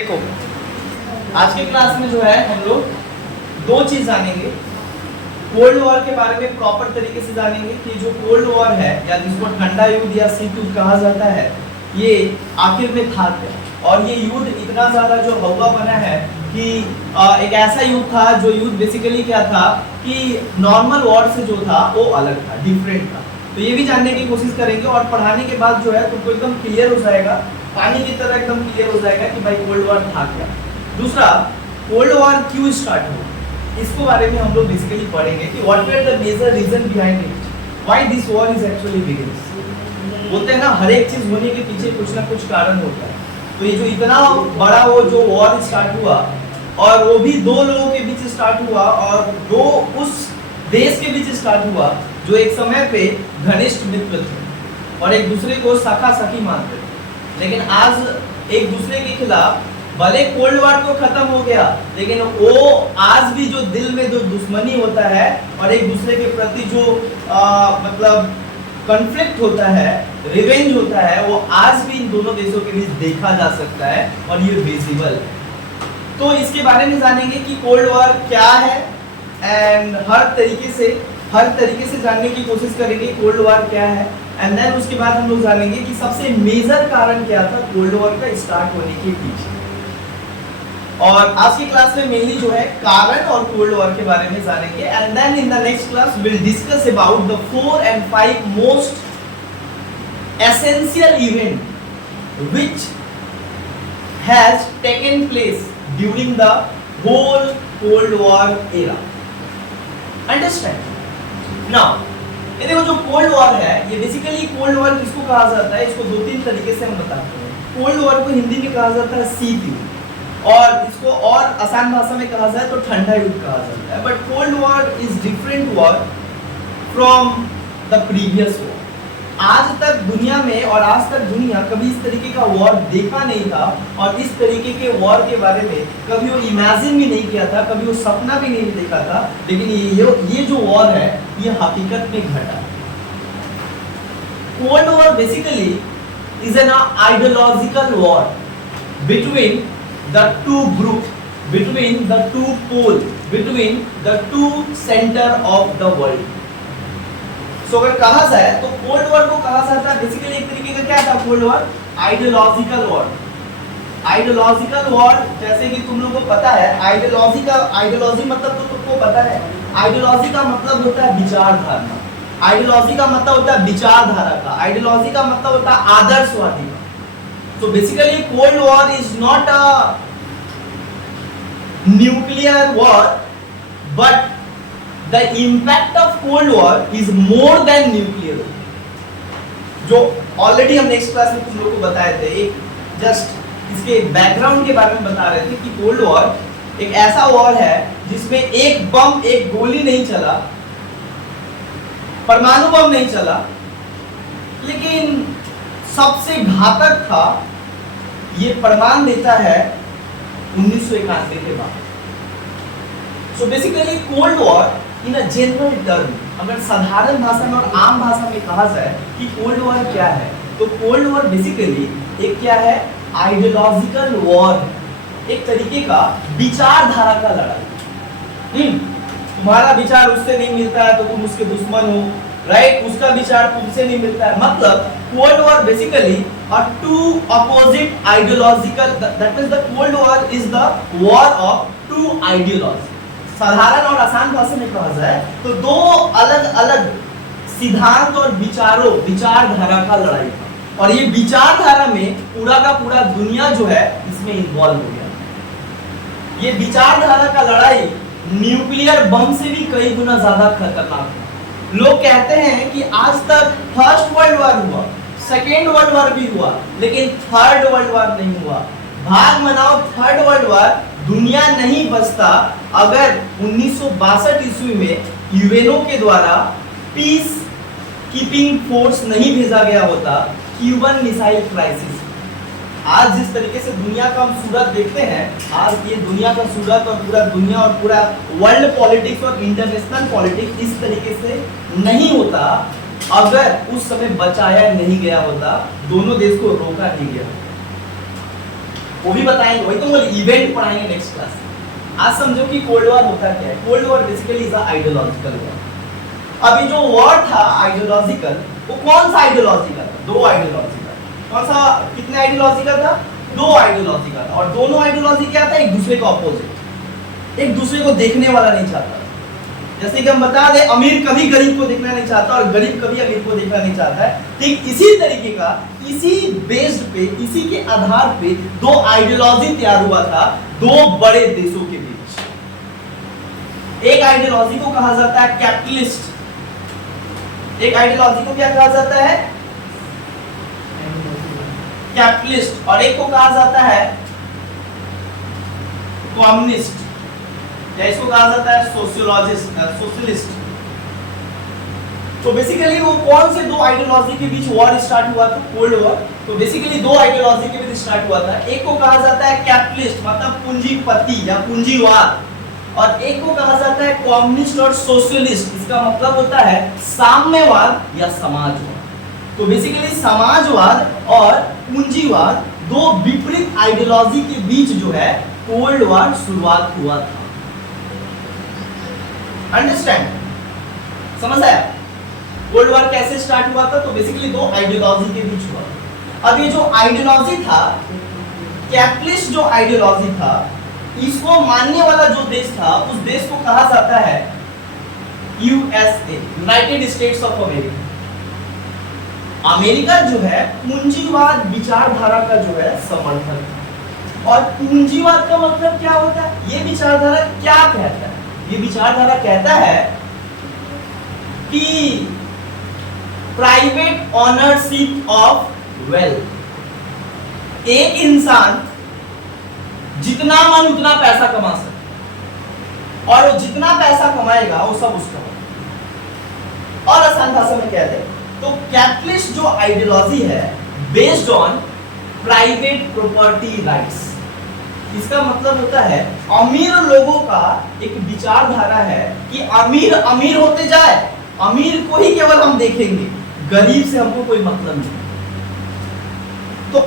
देखो, आज की क्लास में जो है हम लोग दो चीज जानेंगे। कोल्ड वॉर के बारे में प्रॉपर तरीके से जानेंगे कि जो कोल्ड वॉर है या जिसको ठंडा युद्ध या शीत युद्ध कहा जाता है, ये आखिर में था क्या, और ये युद्ध इतना ज्यादा जो हवा बना है कि एक ऐसा युद्ध था जो युद्ध बेसिकली क्या था कि नॉर्मल वॉर से जो था वो अलग था, डिफरेंट था। तो ये भी जानने की कोशिश करेंगे और पढ़ाने के बाद जो है तुमको एकदम क्लियर हो जाएगा, पानी की तरह एकदम क्लियर हो जाएगा कि भाई कोल्ड वॉर था क्या। दूसरा, कोल्ड वॉर क्यों स्टार्ट हुआ, इसको बारे में हम लोग बेसिकली पढ़ेंगे कि what were the major reason behind it, why this war is actually begins. बोलते हैं ना, हर एक चीज होने के पीछे कुछ ना कुछ कारण होता है। तो ये जो इतना बड़ा वो जो वॉर स्टार्ट हुआ, और वो भी दो लोगों के बीच स्टार्ट हुआ और दो उस देश के बीच स्टार्ट हुआ जो एक समय पे घनिष्ठ मित्र थे और एक दूसरे को सखा सखी मानते थे, लेकिन आज एक दूसरे के खिलाफ भले कोल्ड वॉर तो खत्म हो गया, लेकिन वो आज भी जो दिल में जो दुश्मनी होता है और एक दूसरे के प्रति जो मतलब कॉन्फ्लिक्ट होता है, रिवेंज होता है, वो आज भी इन दोनों देशों के बीच देखा जा सकता है और ये विजिबल है। तो इसके बारे में जानेंगे कि कोल्ड वॉर क्या है एंड हर तरीके से जानने की कोशिश करेंगे कोल्ड वॉर क्या है। एंड देन उसके बाद हम लोग जानेंगे कि सबसे मेजर कारण क्या था कोल्ड वॉर का स्टार्ट होने के पीछे। और आज की क्लास में मेनली जो है कारण और कोल्ड वॉर के बारे में जानेंगे। And then in the next class will discuss about the 4 and 5 most essential event which has taken place during the whole cold war era. Understand now, ये देखो जो कोल्ड वॉर है, ये बेसिकली कोल्ड वॉर किसको कहा जाता है, इसको दो तीन तरीके से हम बताते हैं। कोल्ड वॉर को हिंदी में कहा जाता है शीत युद्ध, और इसको और आसान भाषा में कहा जाए तो ठंडा युद्ध कहा जाता है। But cold war is different war from the previous war. आज तक दुनिया में और आज तक दुनिया कभी इस तरीके का वॉर देखा नहीं था, और इस तरीके के वॉर के बारे में कभी वो इमेजिन भी नहीं किया था, कभी वो सपना भी नहीं देखा था। लेकिन ये जो वॉर है ये हकीकत में घटा। Cold war basically is an ideological war between the two groups, between the two poles, between the two center of the world. So अगर कहा जाए तो कोल्ड वॉर को कहा जाता है बेसिकली एक तरीके का क्या था cold war, ideological war. Ideological war, जैसे कि तुम लोगों को पता है आइडियोलॉजी मतलब तो तुमको पता है, आइडियोलॉजी का मतलब होता है विचारधारा, आइडियोलॉजी का मतलब होता है विचारधारा का, आइडियोलॉजी का मतलब होता है आदर्शवादी का। So basically Cold War is not a nuclear war, but the impact of Cold War is more than nuclear war. जो ऑलरेडी हम नेक्स्ट क्लास में तुम लोगों को बताए थे, एक जस्ट इसके बैकग्राउंड के बारे में बता रहे थे कि कोल्ड वॉर एक ऐसा वॉर है जिसमें एक बम, एक गोली नहीं चला, परमाणु बम नहीं चला, लेकिन सबसे घातक था ये प्रमाण देता है 1991 के बाद। सो basically cold war in a general term, अगर साधारण भाषा में और आम भाषा में कहा जाए कि कोल्ड वॉर क्या है, तो कोल्ड वॉर बेसिकली एक क्या है, आइडियोलॉजिकल वॉर, एक तरीके का विचारधारा का लड़ाई। तुम्हारा विचार उससे नहीं मिलता है तो तुम उसके दुश्मन हो, राइट? उसका विचार तुमसे नहीं मिलता है, मतलब cold war basically are two opposite ideological, that means the cold war is the war of two ideologies। साधारण और आसान भाषा में कहा जाए तो दो अलग अलग सिद्धांत और विचारधारा का लड़ाई था, और ये विचारधारा में पूरा का पूरा दुनिया जो है इसमें इन्वॉल्व हो गया। ये विचारधारा का लड़ाई न्यूक्लियर बम से भी कई गुना ज्यादा खतरनाक है। लोग कहते हैं कि आज तक फर्स्ट वर्ल्ड वॉर हुआ, सेकेंड वर्ल्ड वॉर भी हुआ, लेकिन थर्ड वर्ल्ड वॉर नहीं हुआ। भाग मनाओ, थर्ड वर्ल्ड वॉर, दुनिया नहीं बचता अगर 1962 ईस्वी में यूएनओ के द्वारा पीस कीपिंग फोर्स नहीं भेजा गया होता। क्यूबन मिसाइल क्राइसिस, आज जिस तरीके से दुनिया का हम सूरत देखते हैं, आज ये दुनिया का सूरत और पूरा दुनिया और पूरा वर्ल्ड पॉलिटिक्स और इंटरनेशनल पॉलिटिक्स इस तरीके से नहीं होता अगर उस समय बचाया नहीं गया होता, दोनों देश को रोका नहीं गया। वो भी बताएंगे, वही तो बोले इवेंट पढ़ाएंगे नेक्स्ट क्लास में। आज समझो कि कोल्ड वॉर होता क्या है। Cold war basically is ideological war. अभी जो वॉर था आइडियोलॉजिकल, वो कौन सा आइडियोलॉजी का था? दो आइडियोलॉजी का। कौन सा, कितने आइडियोलॉजी का था? दो आइडियोलॉजी का था। और दोनों आइडियोलॉजी क्या था? एक दूसरे का ऑपोजिट, एक दूसरे को देखने वाला नहीं चाहता। जैसे कि हम बता दें, अमीर कभी गरीब को देखना नहीं चाहता और गरीब कभी अमीर को देखना नहीं चाहता है। ठीक इसी तरीके का, इसी बेस्ड पे, इसी के आधार पे दो आइडियोलॉजी तैयार हुआ था दो बड़े देशों के बीच। एक आइडियोलॉजी को कहा जाता है कैपिटलिस्ट, एक आइडियोलॉजी को क्या कहा जाता है? कैपिटलिस्ट। और एक को कहा जाता है कम्युनिस्ट, या इसको कहा जाता है सोशलिस्ट। तो बेसिकली वो कौन से दो आइडियोलॉजी के बीच वॉर स्टार्ट हुआ था? Cold war. तो बेसिकली दो आइडियोलॉजी के बीच स्टार्ट हुआ था। एक को कहा जाता है कैपिटलिस्ट, मतलब पूंजीपति या पूंजीवाद, और एक को कहा जाता है कम्युनिस्ट और सोशलिस्ट। इसका मतलब होता है साम्यवाद या समाजवाद। तो बेसिकली समाजवाद और पूंजीवाद, दो विपरीत आइडियोलॉजी के बीच जो है कोल्ड वॉर शुरुआत हुआ था। अंडरस्टैंड, समझ आया? कोल्ड वॉर कैसे स्टार्ट हुआ था? तो बेसिकली दो आइडियोलॉजी के बीच हुआ। अब ये जो आइडियोलॉजी था, कैपिटलिस्ट जो आइडियोलॉजी था, इसको मानने वाला जो देश था, उस देश को कहा जाता है USA, United States of America. America जो है पूंजीवाद विचारधारा का जो है समर्थक है। और पूंजीवाद का मतलब क्या होता है? ये विचारधारा क्या कहता है? ये विचारधारा कहता है कि प्राइवेट ऑनरशिप ऑफ वेल्थ, एक इंसान जितना मन उतना पैसा कमा सकता, और वो जितना पैसा कमाएगा वो सब उसका होगा। और आसान भाषा में कह दे तो कैपिटलिस्ट जो आइडियोलॉजी है based on private property rights. इसका मतलब होता है अमीर लोगों का एक विचारधारा है कि अमीर अमीर होते जाए, अमीर को ही केवल हम देखेंगे, गरीब से हमको कोई मतलब नहीं। तो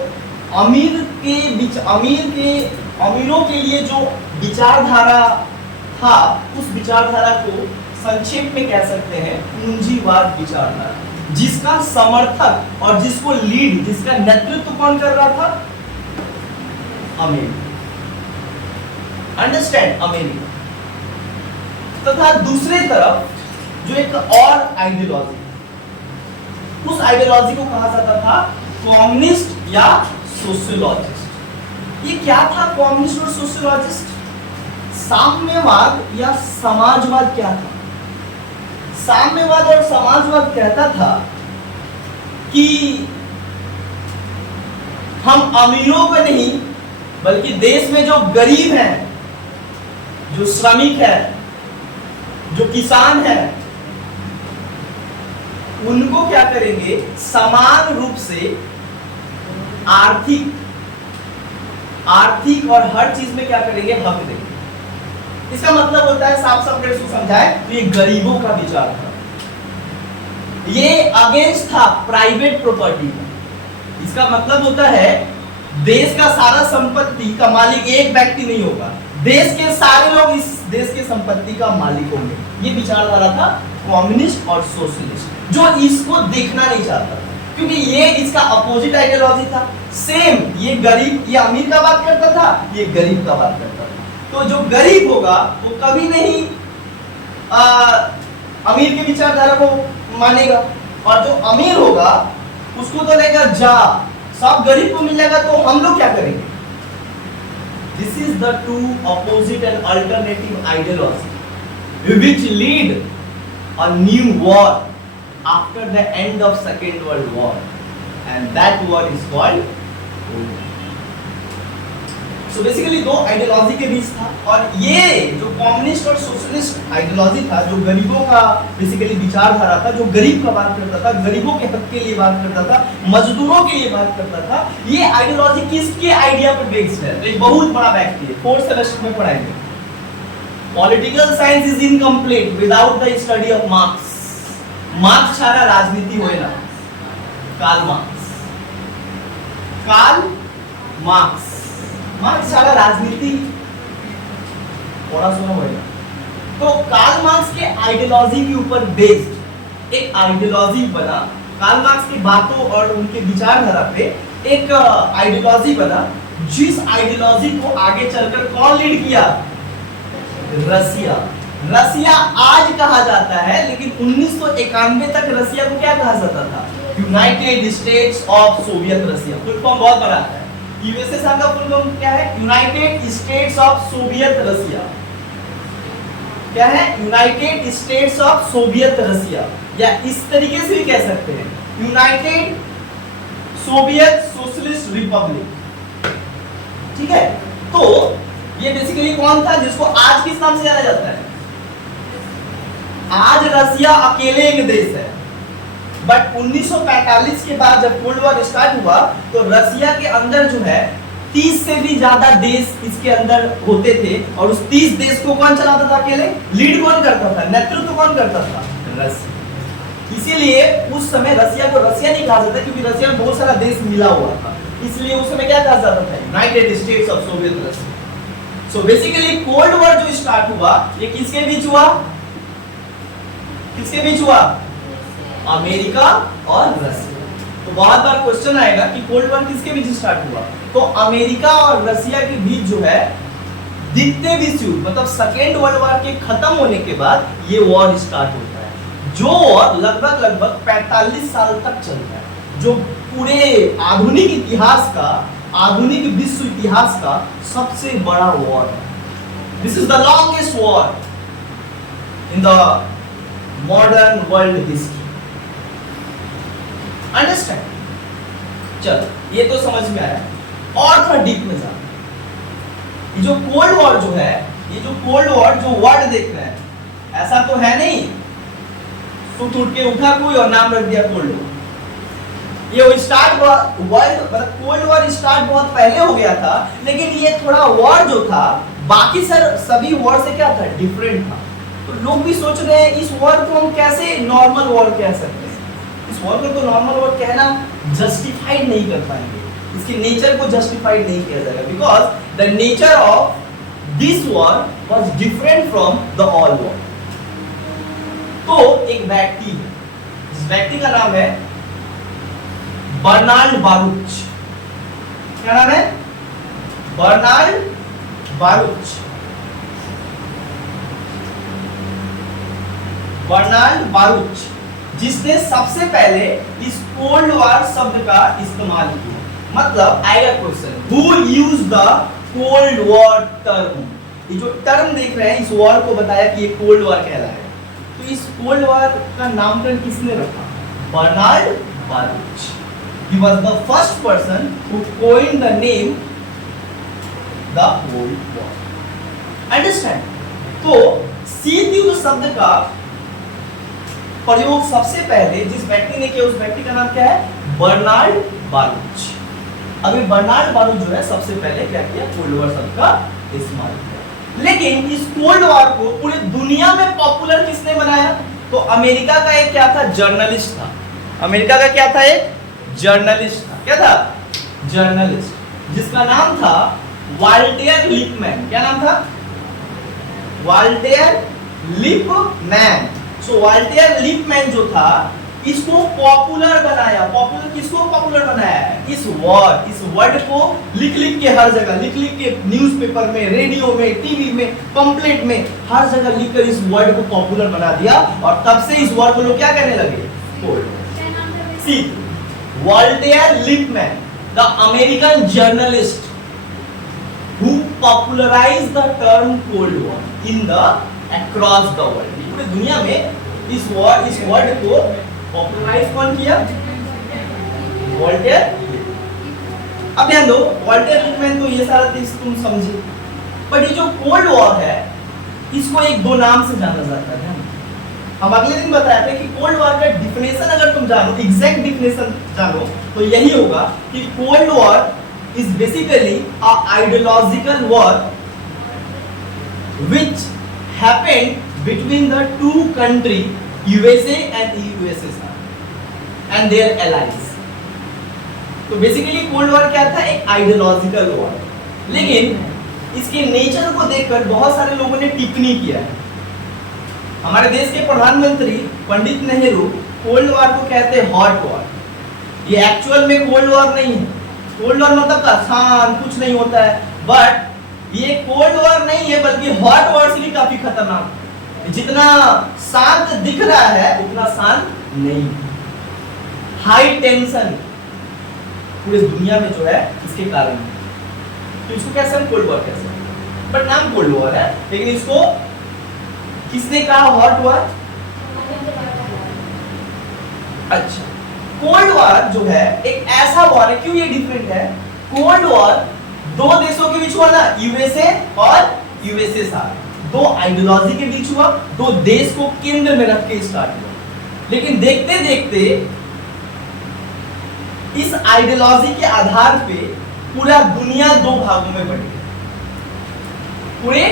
अमीरों के लिए जो विचारधारा था, उस विचारधारा को संक्षेप में कह सकते हैं पूंजीवाद विचारधारा, जिसका समर्थक और जिसको लीड, जिसका नेतृत्व कौन कर रहा था? अमेरिका। Understand, America. तथा दूसरी तरफ जो एक और आइडियोलॉजी, उस आइडियोलॉजी को कहा जाता था कम्युनिस्ट या सोशियोलॉजिस्ट। ये क्या था कम्युनिस्ट और सोशियोलॉजिस्ट? साम्यवाद या समाजवाद क्या था? साम्यवाद और समाजवाद कहता था कि हम अमीरों को नहीं, बल्कि देश में जो गरीब हैं, जो श्रमिक है, जो किसान है, उनको क्या करेंगे? समान रूप से आर्थिक और हर चीज में क्या करेंगे? हक देंगे। इसका मतलब होता है, साफ साफ इसको समझाए तो ये गरीबों का विचार था, ये अगेंस्ट था प्राइवेट प्रॉपर्टी का। इसका मतलब होता है देश का सारा संपत्ति का मालिक एक व्यक्ति नहीं होगा, देश के सारे लोग इस देश के संपत्ति का मालिक होंगे। ये विचारधारा था कम्युनिस्ट और सोशलिस्ट, जो इसको देखना नहीं चाहता था, क्योंकि ये इसका अपोजिट आइडियोलॉजी था। सेम ये गरीब, ये अमीर का बात करता था, ये गरीब का बात करता था। तो जो गरीब होगा वो कभी नहीं अमीर के विचारधारा को मानेगा, और जो अमीर होगा उसको तो लेगा जा, सब गरीब को मिल जाएगा तो हम लोग क्या करेंगे? This is the two opposite and alternative ideology which lead a new war after the end of Second World War, and that war is called Cold War. So basically दो आइडियोलॉजी के बीच था, और ये जो कम्युनिस्ट और socialist ideology था, जो गरीबों का बेसिकली विचारधारा था, जो गरीब का बात करता था, गरीबों के हक के लिए बात करता था, मजदूरों के लिए बात करता था, ये आइडियोलॉजी किसके आइडिया पर बेस्ड है? तो एक बहुत बड़ा व्यक्ति है, 4th सेमेस्टर में पढ़ाएंगे। Political science is incomplete without the study of Marx. Marx छाड़ा राजनीति होए ना, कार्ल मार्क्स मार्क्स सारा राजनीति थोड़ा सुना होगा। तो कार्ल मार्क्स के आइडियोलॉजी के ऊपर बेस्ड एक आइडियोलॉजी बना, कार्ल मार्क्स की बातों और उनके विचारधारा पे एक आइडियोलॉजी बना, जिस आइडियोलॉजी को आगे चलकर कौन लीड किया? रसिया। रसिया आज कहा जाता है, लेकिन 1991 तक रसिया को क्या कहा जाता था? United States of Soviet Russia. Full form बहुत बड़ा है। यूएसएसआर का फुल फॉर्म क्या है? United States of Soviet Russia. क्या है? United States of Soviet Russia, या इस तरीके से भी कह सकते हैं यूनाइटेड सोवियत सोशलिस्ट रिपब्लिक। ठीक है, तो ये बेसिकली कौन था जिसको आज किस नाम से जाना जाता है? आज रसिया अकेले एक देश है, बट 1945 के बाद जब कोल्ड वॉर स्टार्ट हुआ तो रसिया के अंदर जो है 30 से भी ज्यादा देश इसके अंदर होते थे, और उस 30 देश को कौन चलाता था अकेले? लीड कौन करता था? नेतृत्व कौन करता था? रसिया। इसीलिए उस समय रसिया को रसिया नहीं कहा जाता, क्योंकि रसिया में बहुत सारा देश मिला हुआ था, इसलिए उस समय क्या कहा जाता था? United States of Soviet Russia. So basically cold war जो स्टार्ट हुआ ये किसके बीच हुआ? किसके बीच हुआ? अमेरिका और रसिया। तो बहुत बार क्वेश्चन आएगा कि कोल्ड वॉर किसके बीच स्टार्ट हुआ? तो अमेरिका और रसिया के बीच जो है द्वितीय विश्व युद्ध, मतलब सेकेंड वर्ल्ड वॉर के खत्म होने के बाद ये वॉर स्टार्ट होता है, जो वॉर लगभग 45 साल तक चलता है, जो पूरे आधुनिक इतिहास का, आधुनिक विश्व इतिहास का सबसे बड़ा वॉर है। This is the longest war in the modern world history. Understand? चलो ये तो समझ में आया, और थोड़ा डीप में जाना। ये जो कोल्ड वॉर जो है, ये जो कोल्ड वॉर जो वर्ड देख रहे हैं, ऐसा तो है नहीं सुट उठ के उठा कोई और नाम रख दिया कोल्ड वॉर। ये स्टार्ट वर्ल्ड मतलब कोल्ड वॉर स्टार्ट बहुत पहले हो गया था, लेकिन ये थोड़ा वॉर जो था बाकी सभी वॉर से क्या था? डिफरेंट था। तो लोग भी सोच रहे हैं इस वॉर को हम कैसे नॉर्मल वॉर कह सकते हैं? इस वॉर को तो नॉर्मल वॉर कहना जस्टिफाइड नहीं कर पाएंगे, इसके नेचर को जस्टिफाइड नहीं किया जाएगा, because the nature of this war was different from the all war. तो एक व्यक्ति है, इस व्यक्ति का नाम है बर्नार्ड बारुच। क्या नाम है? Bernard Baruch. बर्नार्ड बारुच, जिसने सबसे पहले इस कोल्ड वॉर शब्द का इस्तेमाल किया। मतलब आएगा question, who use the cold war term? ये जो टर्म देख रहे हैं, इस वॉर को बताया कि ये कोल्ड वॉर कहलाएगा। तो इस कोल्ड वॉर का नामकरण किसने रखा? Bernard Baruch. He was the first person who coined the name the Cold War. Understand? तो शीत युद्ध शब्द का प्रयोग सबसे पहले जिस व्यक्ति ने किया, उस व्यक्ति का नाम क्या है? Bernard Baruch. अभी बर्नार्ड बारुच जो है सबसे पहले क्या किया? कोल्ड वॉर शब्द का इस्तेमाल किया। लेकिन इस कोल्ड वॉर को पूरी दुनिया में पॉपुलर किसने बनाया? तो अमेरिका का एक क्या था? जर्नलिस्ट था। अमेरिका का क्या था? एक जर्नलिस्ट था। क्या था? जर्नलिस्ट, जिसका नाम था वाल्टेयर लिपमैन। क्या नाम था? Walter Lippmann. So Walter Lippmann जो था, इसको पॉपुलर बनाया। पॉपुलर किसको पॉपुलर बनाया है? इस वर्ड को लिख लिख के हर जगह, लिख लिख के न्यूज़पेपर में, रेडियो में, टीवी में, पंपलेट में, हर जगह लिखकर इस वर्ड को पॉपुलर बना दिया, और तब से इस वर्ड को लोग क्या कहने लगे? Cold. See Walter Lippmann, the American journalist who popularized the term Cold War in the across the world. पूरी दुनिया में इस वर्ड को पॉपुलराइज कौन किया? वॉल्टेयर। अब ध्यान दो, वॉल्टेयर लिपमैन तो ये सारा चीज तुम समझे, पर ये जो कोल्ड वॉर है इसको एक दो नाम से जाना जाता है। हम अगले दिन बताए थे कि कोल्ड वॉर का डिफिनेशन अगर तुम जानो, एग्जैक्ट डिफिनेशन जानो, तो यही होगा कि cold war is basically a ideological war which happened between the two countries USA and USSR and their allies. तो बेसिकली कोल्ड वॉर क्या था? एक आइडियोलॉजिकल वॉर। लेकिन इसके नेचर को देखकर बहुत सारे लोगों ने टिप्पणी किया है। हमारे देश के प्रधानमंत्री पंडित नेहरू कोल्ड वॉर को कहते हैं हॉट वॉर। ये एक्चुअल में कोल्ड वॉर नहीं है। कोल्ड वॉर मतलब आसान कुछ नहीं होता है, बट ये कोल्ड वॉर नहीं है बल्कि हॉट वॉर से भी काफी खतरनाक है। जितना शांत दिख रहा है उतना शांत नहीं। हाई टेंशन पूरे दुनिया में जो है इसके कारण है। तो इसको कैसे हम कोल्ड वॉर कह सकते हैं, बट नाम कोल्ड वॉर है, लेकिन इसको किसने कहा हॉट वॉर? अच्छा, कोल्ड वॉर जो है एक ऐसा वॉर है, क्यों ये डिफरेंट है? कोल्ड वॉर दो देशों के बीच हुआ ना, यूएसए और यूएसएसआर, दो आइडियोलॉजी के बीच हुआ, दो देश को केंद्र में रख के स्टार्ट हुआ। लेकिन देखते देखते इस आइडियोलॉजी के आधार पे पूरा दुनिया दो भागों में बट गई। पूरे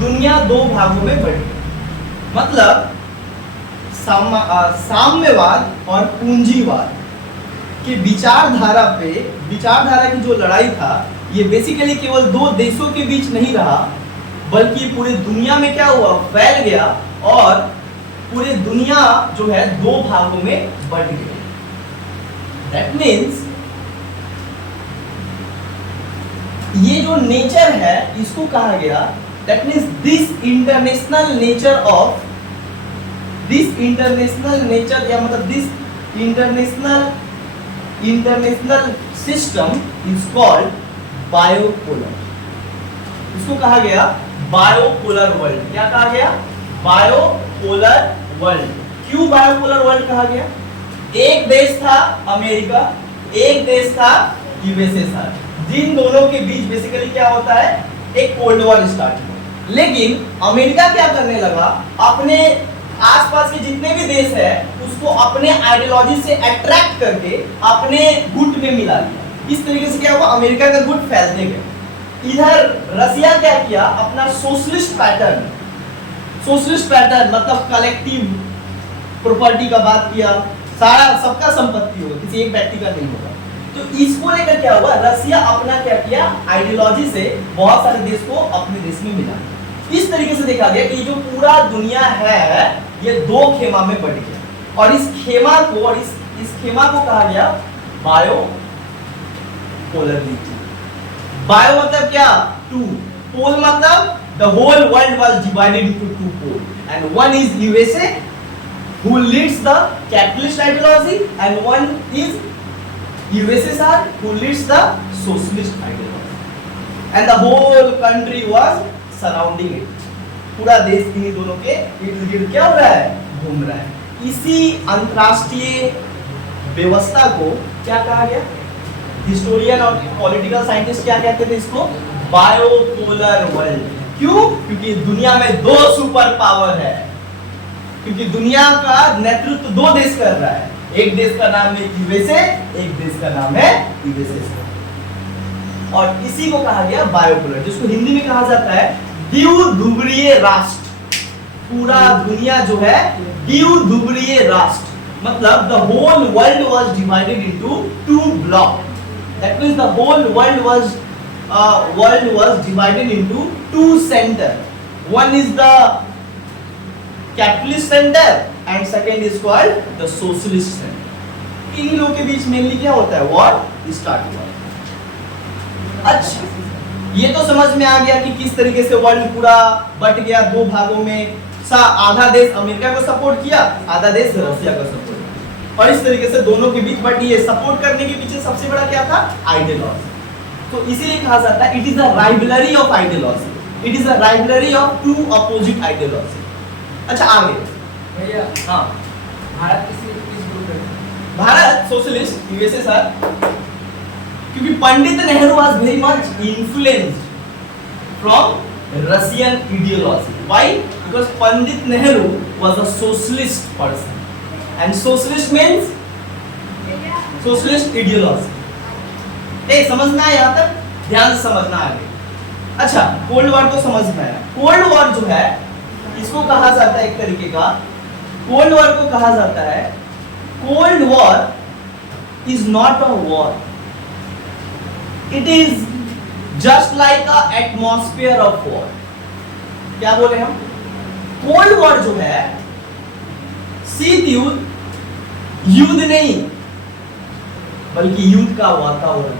दुनिया दो भागों में बट गई। मतलब साम्यवाद और पूंजीवाद के विचारधारा की जो लड़ाई था, ये बेसिकली केवल दो देशों के बीच नहीं रहा, बल्कि पूरे दुनिया में क्या हुआ, फैल गया और पूरे दुनिया जो है दो भागों में बट गई। दैट मीन्स ये जो नेचर है इसको कहा गया, that means this international nature या मतलब this international system is called bipolar. इसको कहा गया बायोपोलर वर्ल्ड। क्या कहा गया? Bipolar world. क्यों बायोपोलर वर्ल्ड कहा गया? एक देश था अमेरिका, एक देश था यूएसएसआर, जिन दोनों के बीच बेसिकली क्या होता है, एक कोल्ड वॉर स्टार्ट हुआ। लेकिन अमेरिका क्या करने लगा, अपने आसपास के जितने भी देश है उसको अपने आइडियोलॉजी से अट्रैक्ट करके अपने गुट में मिला लिया। इस तरीके से क्या हुआ, अमेरिका का गुट फैलते गए। इधर रसिया क्या किया, अपना सोशलिस्ट पैटर्न मतलब कलेक्टिव प्रॉपर्टी का बात किया, सारा सबका संपत्ति होगा, किसी एक व्यक्ति का नहीं होगा। तो इसको लेकर क्या हुआ, रसिया अपना क्या किया, आइडियोलॉजी से बहुत सारे देश को अपने देश में मिला। इस तरीके से देखा गया कि जो पूरा दुनिया है ये दो खेमा में बट गया, और इस खेमा को कहा गया बायो पोलरिटी। बायो मतलब क्या, टू, पोल मतलब the whole world was divided into two poles, and one is USA who leads the capitalist ideology and one is USSR who leads the socialist ideology, and the whole country was surrounding it। पूरा देश इन्हीं दोनों के इर्द गिर्द क्या हो रहा है, घूम रहा है। इसी अंतरराष्ट्रीय व्यवस्था को क्या कहा गया, हिस्टोरियन और पॉलिटिकल साइंटिस्ट क्या कहते थे इसको, बायोपोलर वर्ल्ड। क्यों? क्योंकि दुनिया में दो सुपर पावर है, क्योंकि दुनिया का नेतृत्व दो देश कर रहा है, एक देश का नाम है यूएसए, एक देश का नाम है यूएसएसआर, और इसी को कहा गया बायोपोलर, जिसको हिंदी में कहा जाता है द्विध्रुवीय राष्ट्र। पूरा दुनिया जो है द्विध्रुवीय राष्ट्र, मतलब the whole world was divided into two block. That means the whole world was divided into two center. One is the capitalist center and second is called the socialist center। इन लोगों के बीच मेनली क्या होता है, war start हुआ। अच्छा, ये तो समझ में आ गया कि किस तरीके से वर्ल्ड पूरा बट गया दो भागों में। आधा देश अमेरिका को सपोर्ट किया, आधा देश रसिया को सपोर्ट किया, और इस तरीके से दोनों के बीच बट। ये सपोर्ट करने के पीछे सबसे बड़ा क्या था, आइडियोलॉजी। तो इसीलिए कहा जाता है it is a rivalry of ideology, it is a rivalry of two opposite ideology. अच्छा आगे भैया, हाँ, भारत किस ग्रुप में? भारत सोशलिस्ट, यूएसएसआर, क्योंकि Pandit Nehru was very much influenced from Russian ideology. Why? Because Pandit Nehru was a socialist person, and socialist means socialist ideology. समझ में आया यहाँ तक, ध्यान से समझना आगे। अच्छा, कोल्ड वॉर तो समझ में आया। कोल्ड वॉर जो है इसको कहा जाता है एक तरीके का, कोल्ड वॉर को कहा जाता है, cold war is not a war, it is just like a atmosphere of war. क्या बोले हम? कोल्ड वॉर जो है, शीत युद्ध, युद्ध नहीं बल्कि युद्ध का वातावरण।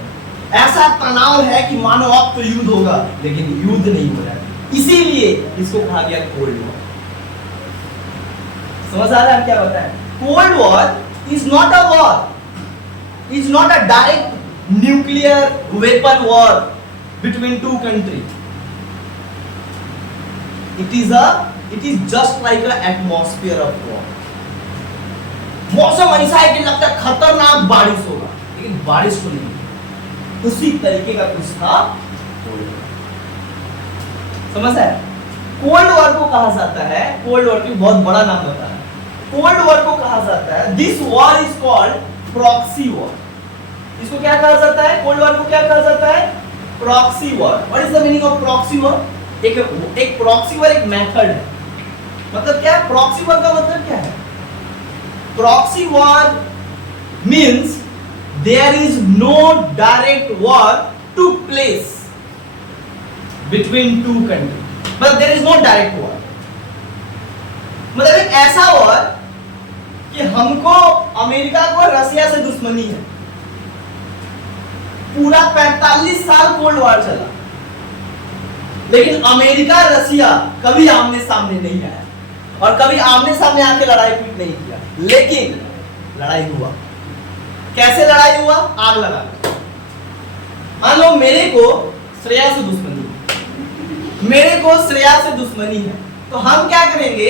ऐसा तनाव है कि मानो अब तो युद्ध होगा, लेकिन युद्ध नहीं हो रहा है, इसीलिए इसको कहा गया कोल्ड वॉर। समझ आ रहा है क्या बताएं? Cold war is not a war, is not a direct nuclear weapon war between two country. It is just like a atmosphere of war. मौसम ऐसा है कि लगता है खतरनाक बारिश होगा, लेकिन बारिश तो नहीं, उसी तरीके का कुछ था कोल्ड वॉर। समझ है? कोल्ड वॉर को कहा जाता है, कोल्ड वॉर की बहुत बड़ा नाम होता है, कोल्ड वॉर को कहा जाता है, this war is called proxy war. इसको क्या कहा जाता है? कोल्ड वॉर को क्या कहा जाता है? Proxy war. What is the meaning of proxy war? एक प्रॉक्सी वॉर एक मेथड है। मतलब क्या? प्रॉक्सी वॉर का मतलब क्या है? Proxy war means there is no direct war took place between two countries, but there is no direct war। मतलब एक ऐसा war कि हमको अमेरिका को रसिया से दुश्मनी है, पूरा 45 साल कोल्ड वॉर चला, लेकिन अमेरिका रसिया कभी आमने सामने नहीं आया और कभी आमने सामने आके लड़ाई पीट नहीं किया, लेकिन लड़ाई हुआ। कैसे लड़ाई हुआ? आग लगा। मान लो मेरे को श्रेया से दुश्मनी है, मेरे को श्रेया से दुश्मनी है, तो हम क्या करेंगे?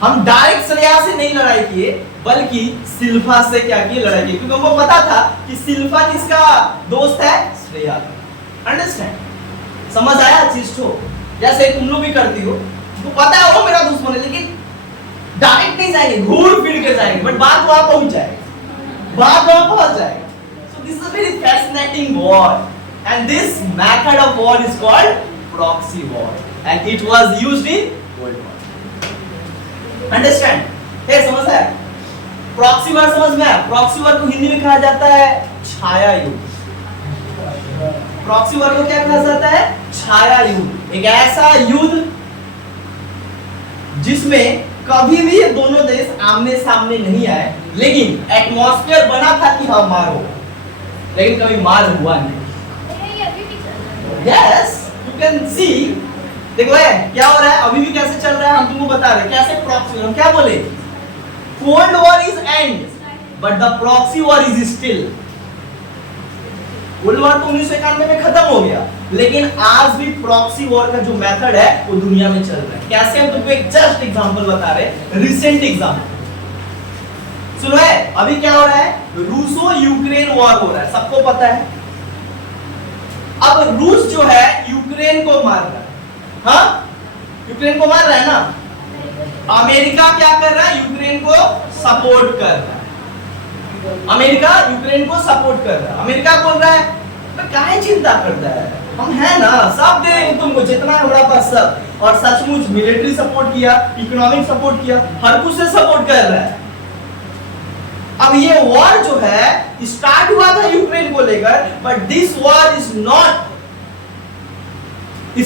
हम डायरेक्ट श्रेया से नहीं लड़ाई किए, बल्कि शिल्पा से क्या किए? लड़ाई किए, क्योंकि हमको पता था कि शिल्पा किसका दोस्त है? श्रेया। अंडरस्टैंड? समझ आया चीज को? जैसे तुम लोग भी करती हो, तो पता है वो मेरा दुश्मन है, लेकिन डायरेक्ट नहीं जाएंगे, घूर फिर के जाएंगे, बट बात वहां पहुंच जाएगी, So this is a very fascinating war, and this method of war is called proxy war, and it was used in World War। Understand? है समझ है? प्रॉक्सी वॉर समझ में आया? प्रॉक्सी वॉर को हिंदी में कहा जाता है छाया युद्ध। प्रॉक्सी वॉर को क्या कहा जाता है? छाया युद्ध। एक ऐसा युद्ध जिसमें कभी भी ये दोनों देश आमने सामने नहीं आए, लेकिन एटमॉस्फेयर बना था कि हाँ मार हो, लेकिन कभी मार हुआ नहीं। Yes, you can see. देखो क्या हो रहा है अभी भी, कैसे चल रहा है, हम तुमको बता रहे कैसे प्रॉक्सी। हम क्या बोले? Cold war is and, but the proxy war is still. Cold war तो 1991 में खत्म हो गया, लेकिन आज भी प्रॉक्सी वॉर का जो मेथड है वो दुनिया में चल रहा है। कैसे? हम तुमको एक जस्ट एग्जांपल बता रहे हैं, रिसेंट एग्जांपल सुनो है। अभी क्या हो रहा है? रूसो यूक्रेन वॉर हो रहा है, सबको पता है। अब रूस जो है यूक्रेन को मार रहा है, हाँ यूक्रेन को मार रहा है ना। अमेरिका क्या कर रहा है? यूक्रेन को सपोर्ट कर रहा है। अमेरिका यूक्रेन को सपोर्ट कर रहा है। अमेरिका बोल रहा है काहे चिंता करता है, हम है ना, सब दे देंगे तुमको, जितना है हमारे पास सब। और सचमुच मिलिट्री सपोर्ट किया, इकोनॉमिक सपोर्ट किया, हर कुछ से सपोर्ट कर रहा है। अब ये वॉर जो है स्टार्ट हुआ था यूक्रेन को लेकर, but this war is not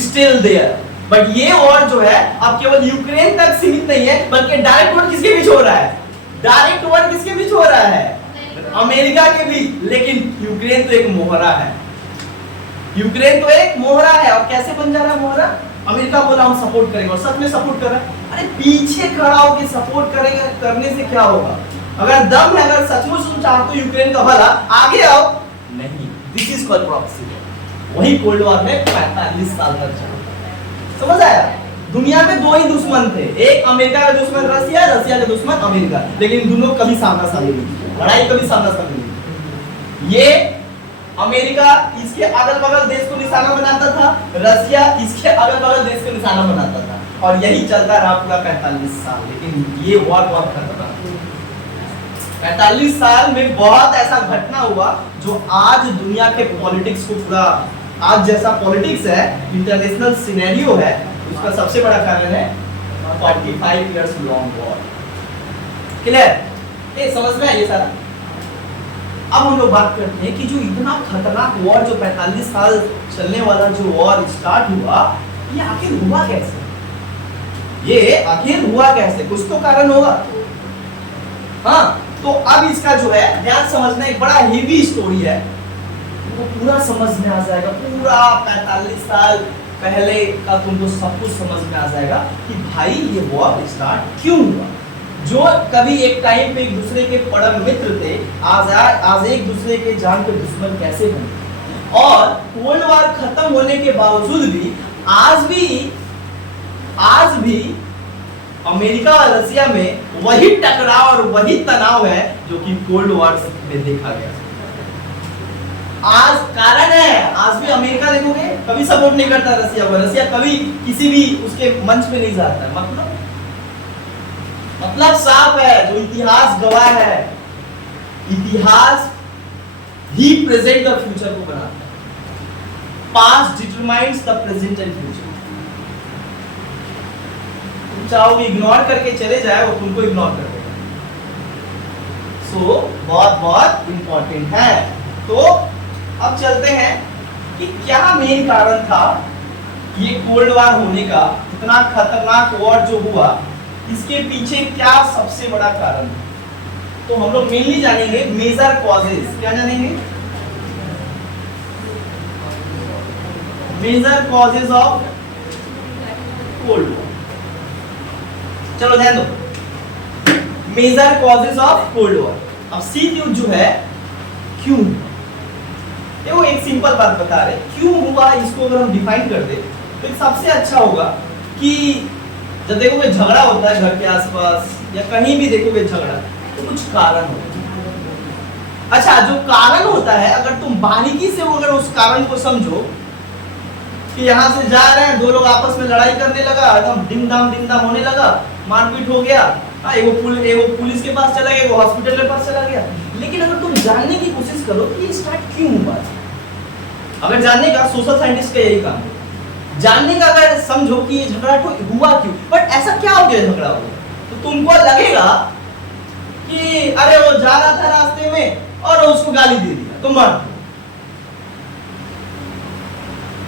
still there. But ये वॉर जो है अब केवल यूक्रेन तक सीमित नहीं है, बल्कि डायरेक्ट वॉर किसके बीच हो रहा है? डायरेक्ट वॉर किसके बीच हो रहा है? अमेरिका के बीच। लेकिन यूक्रेन तो एक मोहरा है, यूक्रेन तो एक मोहरा है। और कैसे बन जा रहा है मोहरा? अमेरिका बोला हम सपोर्ट करेंगे, और सच में सपोर्ट कर रहा है। अरे पीछे खड़ा होकर सपोर्ट करेंगे, करने से क्या होगा? अगर दम है, अगर सचमुच तुम चाहते हो यूक्रेन का भला, आगे आओ। नहीं, this is called proxy war. वही कोल्ड वॉर में 45 साल तक चला। समझ आया? दुनिया में दो ही दुश्मन थे, एक अमेरिका का दुश्मन रसिया, रसिया का दुश्मन अमेरिका, लेकिन दोनों कभी सामना सामनी नहीं, लड़ाई कभी सामना सामनी नहीं। ये अमेरिका इसके अगल बगल देश को निशाना बनाता था, रसिया इसके अगल बगल देश को निशाना बनाता था, और यही चलता रहा पूरा 45 साल। लेकिन ये वॉर बहुत खतरनाक, 45 साल में बहुत ऐसा घटना हुआ जो आज दुनिया के पॉलिटिक्स को पूरा, आज जैसा पॉलिटिक्स है, इंटरनेशनल सिनेरियो है, उसका सबसे बड़ा कारण है 45 इयर्स लॉन्ग वॉर। क्लियर? ये समझ में है ये सारा? अब हम लोग बात करते हैं कि जो इतना खतरनाक वॉर जो 45 साल चलने वाला जो वॉर स्टार्ट हुआ, ये आखिर हुआ कैसे? ये आखिर हुआ कैसे? कुछ तो कारण होगा। हाँ, तो अब इसका जो है ध्यान समझना, एक बड़ा हेवी स्टोरी है, वो पूरा समझ में आ जाएगा। पूरा 45 साल पहले का तुमको सब कुछ समझ में आ जाएगा कि भाई ये वॉर स्टार्ट क्यों हुआ। जो कभी एक टाइम पे एक दूसरे के परम मित्र थे, आज एक दूसरे के जान के दुश्मन कैसे बने। और कोल्ड वॉर खत्म होने के बावजूद भी आज भी अमेरिका और रशिया में वही टकराव और वही तनाव है जो कि कोल्ड वॉर में देखा गया। आज कारण है, आज भी अमेरिका देखोगे कभी सपोर्ट नहीं करता रशिया को, रशिया कभी किसी भी उसके मंच पे नहीं जाता। मतलब साफ है, जो इतिहास गवाह है, इतिहास ही प्रेजेंट द फ्यूचर को बनाता है। Past determines the present and future. तुम चाहोगे इग्नोर करके चले जाए, वो तुमको इग्नोर कर देगा। सो बहुत बहुत इंपॉर्टेंट है। तो अब चलते हैं कि क्या मेन कारण था ये कोल्ड वॉर होने का, इतना खतरनाक वॉर जो हुआ, इसके पीछे क्या सबसे बड़ा कारण। तो हम लोग मेनली जानेंगे मेजर कॉजेज। क्या जानेंगे? Major causes of cold war. चलो ध्यान दो, major causes of cold war. अब शीत युद्ध जो है क्यों, देखो एक सिंपल बात बता रहे, क्यों हुआ इसको अगर हम डिफाइन कर दे तो सबसे अच्छा होगा कि जब देखोगे झगड़ा होता है घर के आसपास या कहीं भी देखोगे झगड़ा, तो कुछ कारण होता है। अच्छा, जो कारण होता है अगर तुम बारीकी से अगर उस कारण को समझो कि यहाँ से जा रहे हैं, दो लोग आपस में लड़ाई करने लगा, एकदम डिम दाम होने लगा, मारपीट हो गया, एगो पुलिस के पास चला गया, एगो हॉस्पिटल के पास चला गया। लेकिन अगर तुम जानने की कोशिश करो कि ये स्टार्ट क्यों हुआ, अगर जानने का, सोशल साइंटिस्ट का यही काम है, जानने का अगर समझो कि ये झगड़ा तो हुआ क्यों, बट ऐसा क्या हो गया झगड़ा हो, तो तुमको लगेगा कि अरे वो जा रहा था रास्ते में और उसको गाली दे दिया तो मर।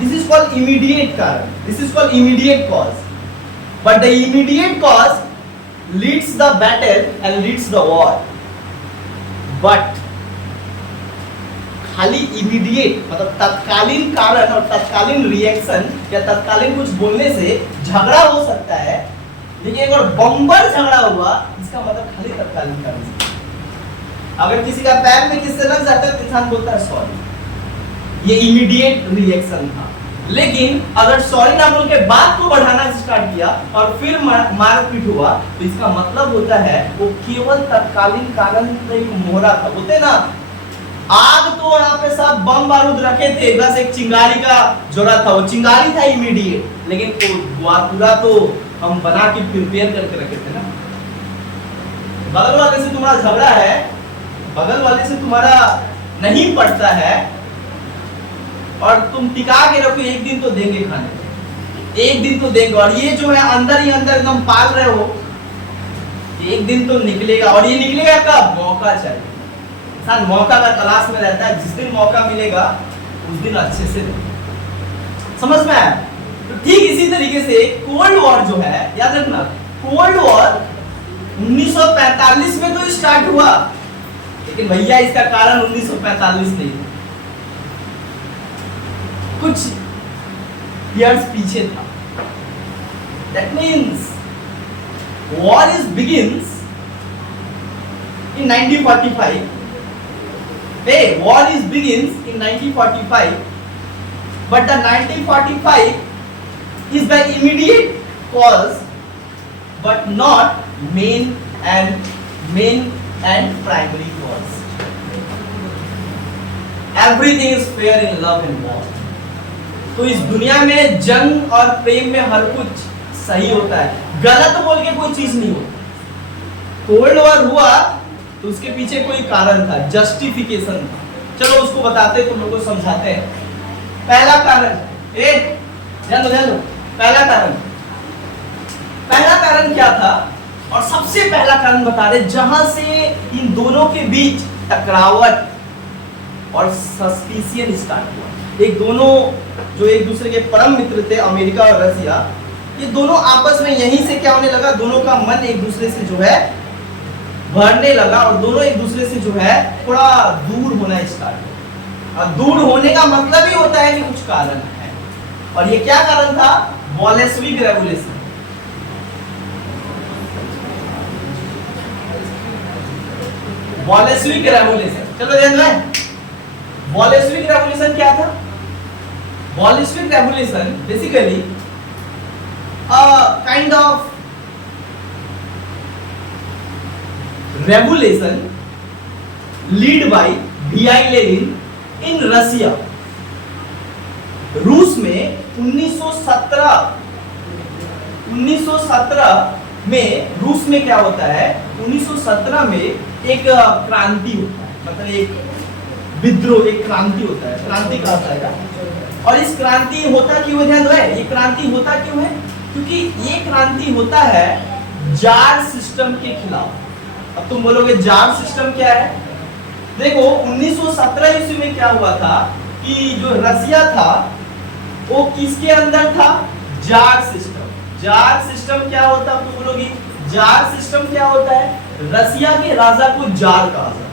दिस इज कॉल्ड इमीडिएट कारण, this is called immediate cause, but the immediate cause leads the battle and leads the war. But खाली इमीडिएट मतलब तत्कालीन कारण और तत्कालीन रिएक्शन या तत्कालीन कुछ बोलने से झगड़ा हो सकता है, लेकिन अगर बम्पर झगड़ा हुआ इसका मतलब खाली तत्कालीन कारण। अगर किसी का पैर में किससे लग जाता है तो इंसान बोलता है सॉरी, ये इमीडिएट रिएक्शन था। लेकिन अगर सॉरी ना बोल के बात को बढ़ाना स्टार्ट किया और फिर मारपीट हुआ तो इसका मतलब होता है वो केवल तत्कालीन कारण एक मोहरा था। बोलते ना, आग तो यहाँ पे सब बम बारूद रखे थे, बस एक चिंगारी का जरूरत था, वो चिंगारी था इमीडिएट, लेकिन वो पूरा तो हम बना के प्रिपेयर करके रखे थे ना। बगल वाले से तुम्हारा झगड़ा है, बगल वाले से तुम्हारा नहीं पड़ता है और तुम टिका के रखो, एक दिन तो देंगे खाने, एक दिन तो देंगे। और ये जो है अंदर ही अंदर एकदम पाल रहे हो, एक दिन तो निकलेगा। और ये निकलेगा कब? मौका चाहिए। इंसान मौका का तलाश में रहता है, जिस दिन मौका मिलेगा उस दिन अच्छे से समझ में आया। तो ठीक इसी तरीके से कोल्ड वॉर जो है, याद रखना, कोल्ड वॉर 1945 में तो स्टार्ट हुआ, लेकिन भैया इसका कारण 1945 नहीं, कुछ ईयर्स पीछे था। That means war is begins in 1945. Hey, war is begins in 1945, but the 1945 is the immediate cause, but not main and primary cause. Everything is fair in love and war. तो इस दुनिया में जंग और प्रेम में हर कुछ सही होता है, गलत बोल के कोई चीज नहीं होती। कोल्ड वॉर हुआ तो उसके पीछे कोई कारण था, जस्टिफिकेशन था। चलो उसको बताते, तुम लोगों को समझाते हैं। पहला कारण, ध्यान दो, पहला कारण क्या था और सबसे पहला कारण बता रहे, जहां से इन दोनों के बीच टकरावट और सस्पिशियन स्टार्ट हुआ। एक दोनों जो एक दूसरे के परम मित्र थे, अमेरिका और रसिया, ये दोनों आपस में यहीं से क्या होने लगा, दोनों का मन एक दूसरे से जो है भरने लगा और दोनों एक दूसरे से जो है थोड़ा दूर होना स्टार्ट हुआ। और दूर होने का मतलब ही होता है कि कुछ कारण है, और ये क्या कारण था, बोल्शेविक रेवोल्यूशन। बोल्शेविक रेवोल्यूशन, चलो ध्यान दें, बोल्शेविक रेवोल्यूशन क्या था? Bolshevik revolution basically kind of revolution lead by V.I. Lenin in रसिया। रूस में 1917 में रूस में क्या होता है, 1917 में एक क्रांति होता है, मतलब एक विद्रोह, एक क्रांति होता है, क्रांति कहा जाएगा। और इस क्रांति होता क्यों है, ध्यान दो, ये क्रांति होता क्यों है, क्योंकि ये क्रांति होता है जार सिस्टम के खिलाफ। अब तुम बोलोगे जार सिस्टम क्या है? देखो 1917 ईस्वी में क्या हुआ था कि जो रसिया था वो किसके अंदर था? Jar system. जार सिस्टम क्या होता है? तुम बोलोगे जार सिस्टम क्या होता है? रसिया के राजा को जार कहा जाता है,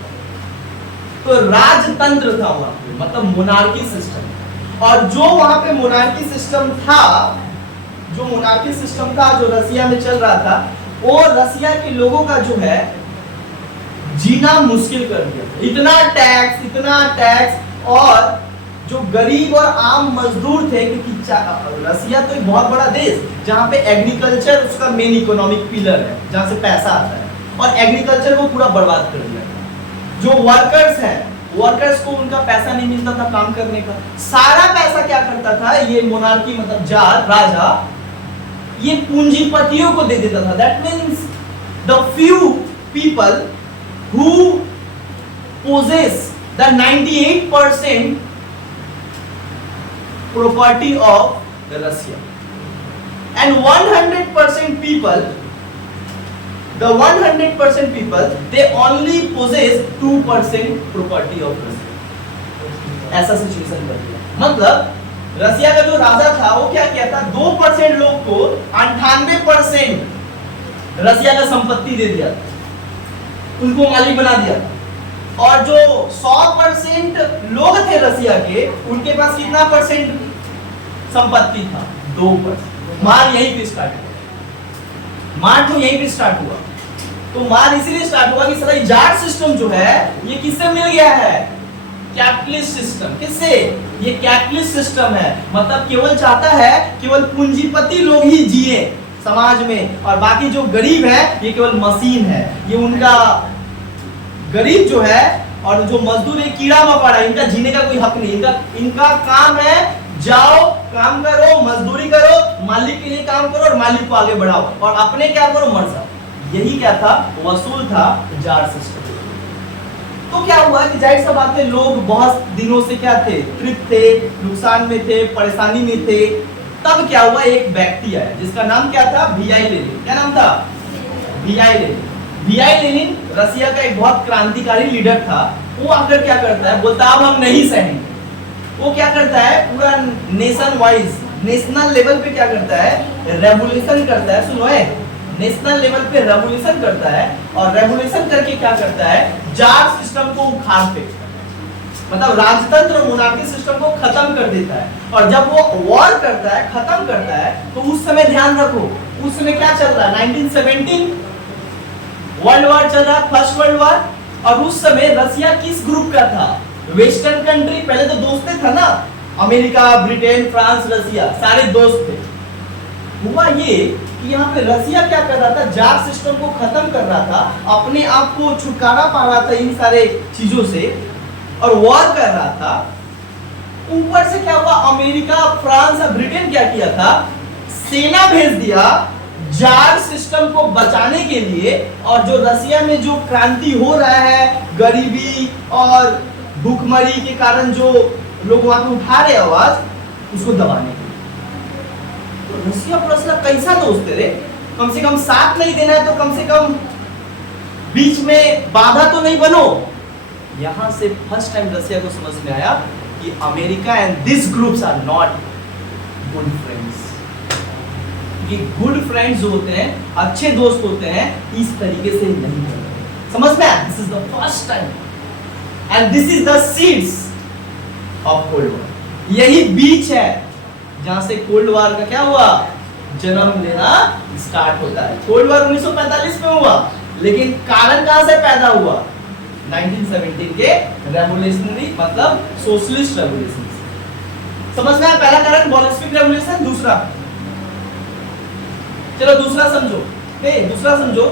तो राजतंत्र था वहां पे, मतलब मोनार्की सिस्टम। और जो वहां पे मोनार्की सिस्टम था, जो मोनार्की सिस्टम था जो रसिया में चल रहा था, वो रसिया के लोगों का जो है जीना मुश्किल कर दिया। इतना टैक्स और जो गरीब और आम मजदूर थे, क्योंकि रसिया तो एक बहुत बड़ा देश जहाँ पे एग्रीकल्चर उसका मेन इकोनॉमिक पिलर है, जहाँ से पैसा आता है, और एग्रीकल्चर को पूरा बर्बाद कर दिया। जो वर्कर्स हैं, वर्कर्स को उनका पैसा नहीं मिलता था काम करने का, सारा पैसा क्या करता था ये मोनार्की मतलब जार राजा ये पूंजीपतियों को दे देता था। That means the few people who possess the 98% property of the Russia, and 100% people, the 100% people they only possess 2% property of Russia। ऐसा सिचुएशन कर दिया। मतलब रसिया का जो राजा था वो क्या किया था, 2% लोग को 98% रसिया का संपत्ति दे दिया, उनको मालिक बना दिया। और जो 100% लोग थे रसिया के, उनके पास कितना परसेंट संपत्ति था? 2%। मार यहीं पे स्टार्ट हुआ, मार तो यहीं पे स्टार्ट हुआ। तो मार इसलिए स्टार्ट हुआ कि सारा जार सिस्टम जो है ये किससे मिल गया है? Capitalist system. किससे? ये कैपिटलिस्ट सिस्टम है, मतलब केवल चाहता है केवल पूंजीपति लोग ही जिए समाज में, और बाकी जो गरीब है ये केवल मशीन है। ये उनका गरीब जो है और जो मजदूर है कीड़ा मकोड़ा, इनका जीने का कोई हक नहीं। इनका काम है जाओ काम करो, मजदूरी करो, मालिक के लिए काम करो और मालिक को आगे बढ़ाओ, और अपने क्या करो, मर जाओ। यही क्या था? वसूल था जार सिस्टम। तो क्या हुआ कि जाहिर सा बात है लोग बहुत दिनों से क्या थे, तृप्त थे, नुकसान में थे, परेशानी में थे। तब क्या हुआ, एक व्यक्ति आया जिसका नाम क्या था? V.I. लेनिन। क्या नाम था? V.I. लेनिन। V.I. लेनिन रसिया का एक बहुत क्रांतिकारी लीडर था। वो आकर क्या करता है, बोलता अब हम नहीं सहेंगे। वो क्या करता है, पूरा नेशन वाइज, नेशनल लेवल पे क्या करता है, रेवोल्यूशन करता है। सुनो है, नेशनल लेवल पे रेवोल्यूशन करता है, और रेवोल्यूशन करके क्या करता है, जार सिस्टम को उखाड़ फेंकता है, मतलब राजतंत्र और मोनार्की सिस्टम को खत्म कर देता है। और जब वो वॉर करता है, खत्म करता है, तो उस समय ध्यान रखो, उस समय क्या चल रहा है, 1917 वर्ल्ड वॉर चल रहा, फर्स्ट वर्ल्ड वॉर। और उस समय रसिया किस ग्रुप का था? Western country. पहले तो दोस्तें था ना, अमेरिका, ब्रिटेन, फ्रांस, रसिया, सारे दोस्त थे। हुआ ये कि यहाँ पे रसिया क्या कर रहा था, जार सिस्टम को खत्म कर रहा था, अपने आप को छुटकारा पा रहा था इन सारे चीजों से, और वॉर कर रहा था। ऊपर से क्या हुआ, अमेरिका, फ्रांस और ब्रिटेन क्या किया था, सेना भेज दिया जार सिस्टम को बचाने के लिए। और जो रसिया में जो क्रांति हो रहा है, गरीबी और भूखमरी के कारण जो लोग वहां पे उठा रहे आवाज, उसको दबाने के लिए। तो रसिया और रसिया कैसा दोस्त है रे, कम से कम साथ नहीं देना है तो कम से कम बीच में बाधा तो नहीं बनो। यहां से फर्स्ट टाइम रसिया को समझ में आया कि America and this groups are not good friends. कि गुड फ्रेंड्स जो होते हैं, अच्छे दोस्त होते हैं, इस तरीके से नहीं करते। समझ में आया? This is the first time and this is the seeds of cold war. यही बीच है जहां से कोल्ड वॉर का क्या हुआ, जन्म लेना स्टार्ट होता है। कोल्ड वॉर 1945 में हुआ, लेकिन कारण कहां से पैदा हुआ, 1917 के रेवोल्यूशनरी मतलब सोशलिस्ट रेवोल्यूशन। समझ में आया? पहला कारण बोल्शेविक रेवोल्यूशन, दूसरा चलो दूसरा समझो। दूसरा समझो,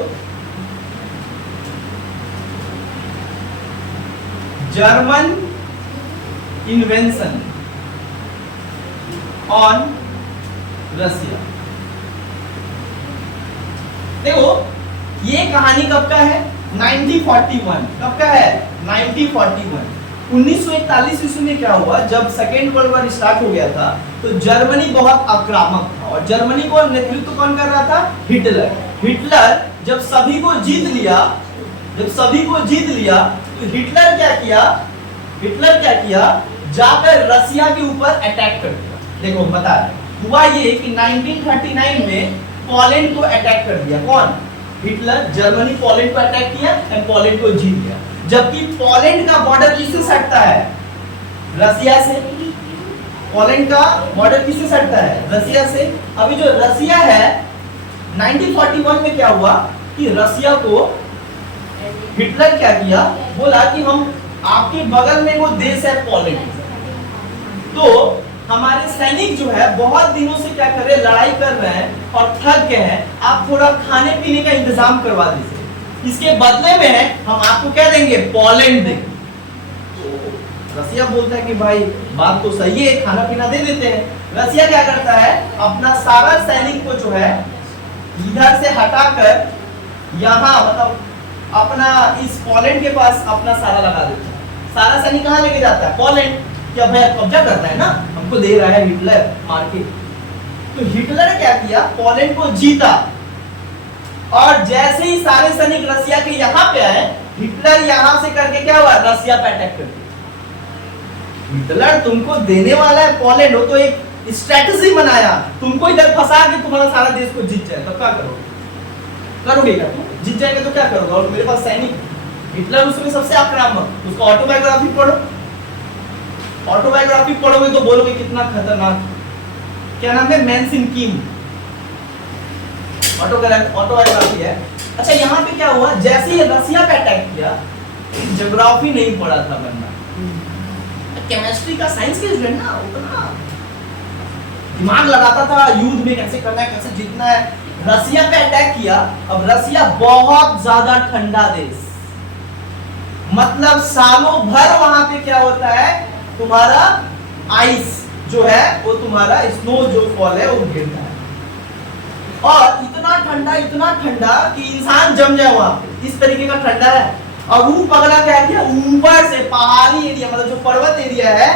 जर्मन इन्वेंशन ऑन रसिया। देखो ये कहानी कब का है, 1941। कब का है, 1941। 1941 ईस्वी में क्या हुआ, जब सेकेंड वर्ल्ड वॉर स्टार्ट हो गया था तो जर्मनी बहुत आक्रामक था और जर्मनी को नेतृत्व कौन कर रहा था, हिटलर। हिटलर जब सभी को जीत लिया तो हिटलर क्या किया, जाकर रसिया के ऊपर अटैक कर दिया। देखो बता रहे हुआ ये कि 1939 में पोलैंड को अटैक कर दिया। कौन, हिटलर। जर्मनी पोलैंड को अटैक किया और पोलैंड को जीत गया। जबकि पोलैंड का बॉर्डर किससे सटता है, रसिया से। पोलैंड का बॉर्डर किससे सटता है, रसिया से। अभी जो रसिया है 1941 में क्या हुआ कि रसिया को हिटलर क्या किया, बोला कि हम आपके बगल में वो देश है पोलैंड, तो हमारे सैनिक जो है बहुत दिनों से क्या कर रहे हैं, लड़ाई कर रहे हैं और थक गए हैं, आप थोड़ा खाने पीने का इंतजाम करवा दीजिए, इसके बदले में हम आपको क्या देंगे, पोलैंड देंगे। रसिया बोलता है कि भाई बात तो सही है, खाना पीना दे देते हैं। रसिया क्या करता है, अपना सारा सैनिक को जो है इधर से हटाकर यहाँ मतलब अपना इस पोलैंड के पास अपना सारा लगा देता है। सारा सैनिक कहाँ लेके जाता है, पोलैंड। क्या भैया कब्जा करता है ना, हमको दे रहा है हिटलर मार के। तो हिटलर ने क्या किया, पोलैंड को जीता और जैसे ही सारे सैनिक रसिया के यहाँ पे आए, हिटलर यहाँ से करके क्या हुआ, रसिया पे अटैक कर दिया। हिटलर तुमको देने वाला है पोलैंड, वो तो एक स्ट्रेटजी बनाया, तुमको इधर फंसा के तुम्हारा सारा देश को जीत जाए, तब क्या करोगे क्या तुम, जीत जाएंगे तो क्या करोगे। और मेरे पास सैनिक, हिटलर उसमें सबसे आक्रामक, उसका ऑटोबायोग्राफी पढ़ो, ऑटोबायोग्राफी पढ़ोगे तो बोलोगे कितना खतरनाक। क्या नाम है, मैनसिन किम, ऑटोबायोग्राफी है। अच्छा यहाँ पे क्या हुआ, जैसे ही रसिया पे अटैक किया, ज्योग्राफी नहीं पढ़ा था बंदा, केमिस्ट्री का साइंस के स्टूडेंट ना, उतना दिमाग लगाता था युद्ध में कैसे करना है, कैसे जीतना है। रसिया पे अटैक किया। अब रसिया बहुत ज्यादा ठंडा देश, मतलब सालों भर वहां पे क्या होता है, तुम्हारा आइस जो है वो तुम्हारा स्नो जो फॉल है वो गिरता है और इतना ठंडा कि इंसान जम जाए वहां पे, इस तरीके का ठंडा है। और वो पगला क्या किया, ऊपर से पहाड़ी एरिया मतलब जो पर्वत एरिया है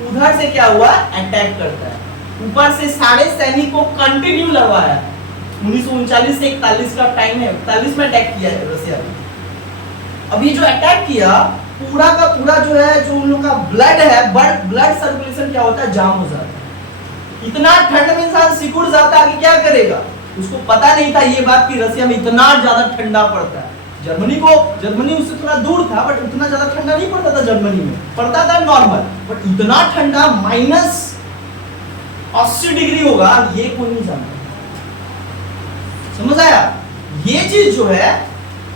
उधर से क्या हुआ, अटैक करता है। ऊपर से सारे सैनिक को कंटिन्यू लगवाया। 1939 से 41 का टाइम है, 41 में अटैक किया है रसिया ने। अभी जो अटैक किया पूरा का पूरा जो है, जो उन लोग का ब्लड है, ब्लड सर्कुलेशन क्या होता है, जाम हो जाता है। इतना ठंड में इंसान सिकुड़ जाता है कि क्या करेगा, उसको पता नहीं था ये बात कि रसिया में इतना ज्यादा ठंडा पड़ता है। जर्मनी उससे थोड़ा दूर था, बट उतना ज्यादा ठंडा नहीं पड़ता था जर्मनी में, पड़ता था नॉर्मल, बट इतना ठंडा -80 डिग्री होगा ये कोई नहीं जानता। समझ आया, ये चीज जो है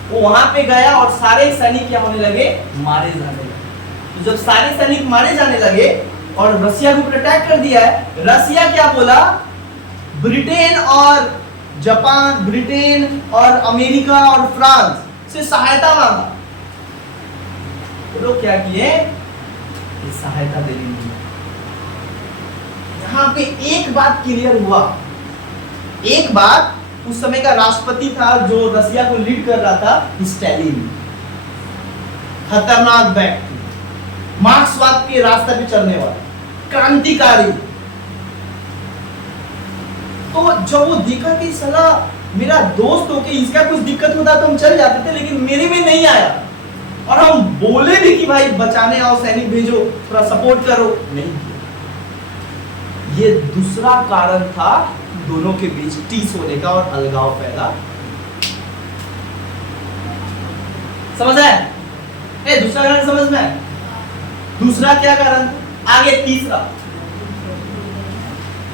वो वहां पे गया और सारे सैनिक क्या होने लगे, मारे जाने लगे। तो जब सारे सैनिक मारे जाने लगे और रसिया के ऊपर अटैक कर दिया है, रसिया क्या बोला, ब्रिटेन और जापान, ब्रिटेन और अमेरिका और फ्रांस से सहायता मांगा। तो लोग क्या किए, सहायता दे दी। यहाँ पे एक बात क्लियर हुआ, एक बात, उस समय का राष्ट्रपति था जो रसिया को लीड कर रहा था, स्टालिन, खतरनाक व्यक्ति, मार्क्सवाद के रास्ते पे चलने वाला, क्रांतिकारी। तो जब वो देखा कि साला मेरा दोस्त हो के इसका कुछ दिक्कत होता तो हम चल जाते थे, लेकिन मेरे में नहीं आया, और हम बोले भी कि भाई बचाने आओ, सैनिक भेजो, थोड़ा सपोर्ट करो, नहीं किया। ये दूसरा कारण था दोनों के बीच टीस होने का और अलगाव पैदा। समझ आया? दूसरा कारण समझ में आया? दूसरा क्या कारण? आगे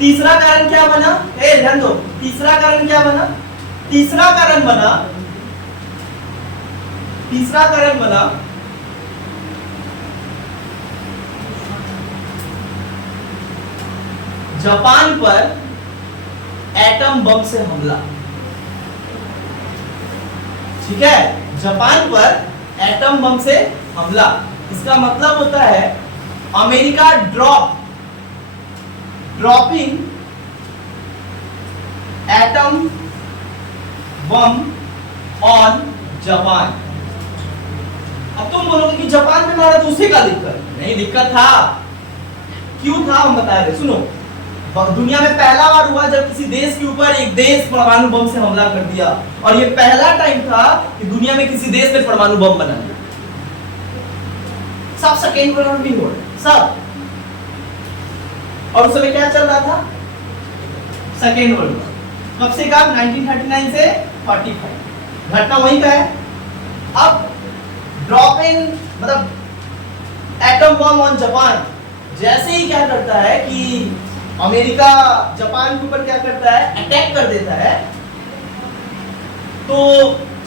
तीसरा कारण क्या बना? ध्यान दो, तीसरा कारण क्या बना? तीसरा कारण बना जापान पर एटम बम से हमला। ठीक है, जापान पर एटम बम से हमला। इसका मतलब होता है America dropping atom bomb on Japan. अब तुम बोलोगे कि जापान में मारा तो उसे का दिक्कत? नहीं, दिक्कत था। क्यों था हम बता रहे। सुनो, दुनिया में पहला बार हुआ जब किसी देश के ऊपर एक देश परमाणु बम से हमला कर दिया, और ये पहला टाइम था कि दुनिया में किसी देश ने परमाणु बम बना दिया। सब सेकेंड वर्ल्ड भी हो सब। और उस समय क्या चल रहा था? Second world war. कब से कब? 1939 से 45। घटना वहीं का है। अब ड्रॉप इन मतलब एटम बम ऑन जापान, जैसे ही क्या करता है कि अमेरिका जापान के ऊपर क्या करता है? अटैक कर देता है। तो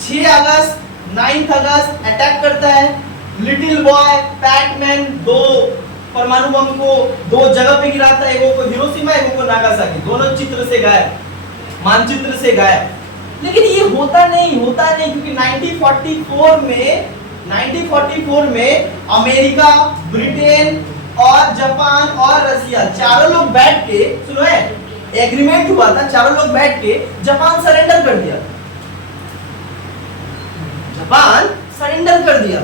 6 अगस्त 9 अगस्त अटैक करता है। लिटिल बॉय, पैटमैन, 2 परमाणु बम को 2 जगह पे गिराता है, एगो को हिरोशिमा, एगो को नागासाकी, दोनों चित्र से गायब, मानचित्र से गायब। लेकिन ये होता नहीं, क्योंकि 1944 में अमेरिका, ब्रिटेन और जापान और रसिया चारों लोग बैठ के, सुनो है, एग्रीमेंट हुआ था, चारों लोग बैठ के जापान सरेंडर कर दिया। जापान सरेंडर कर दिया।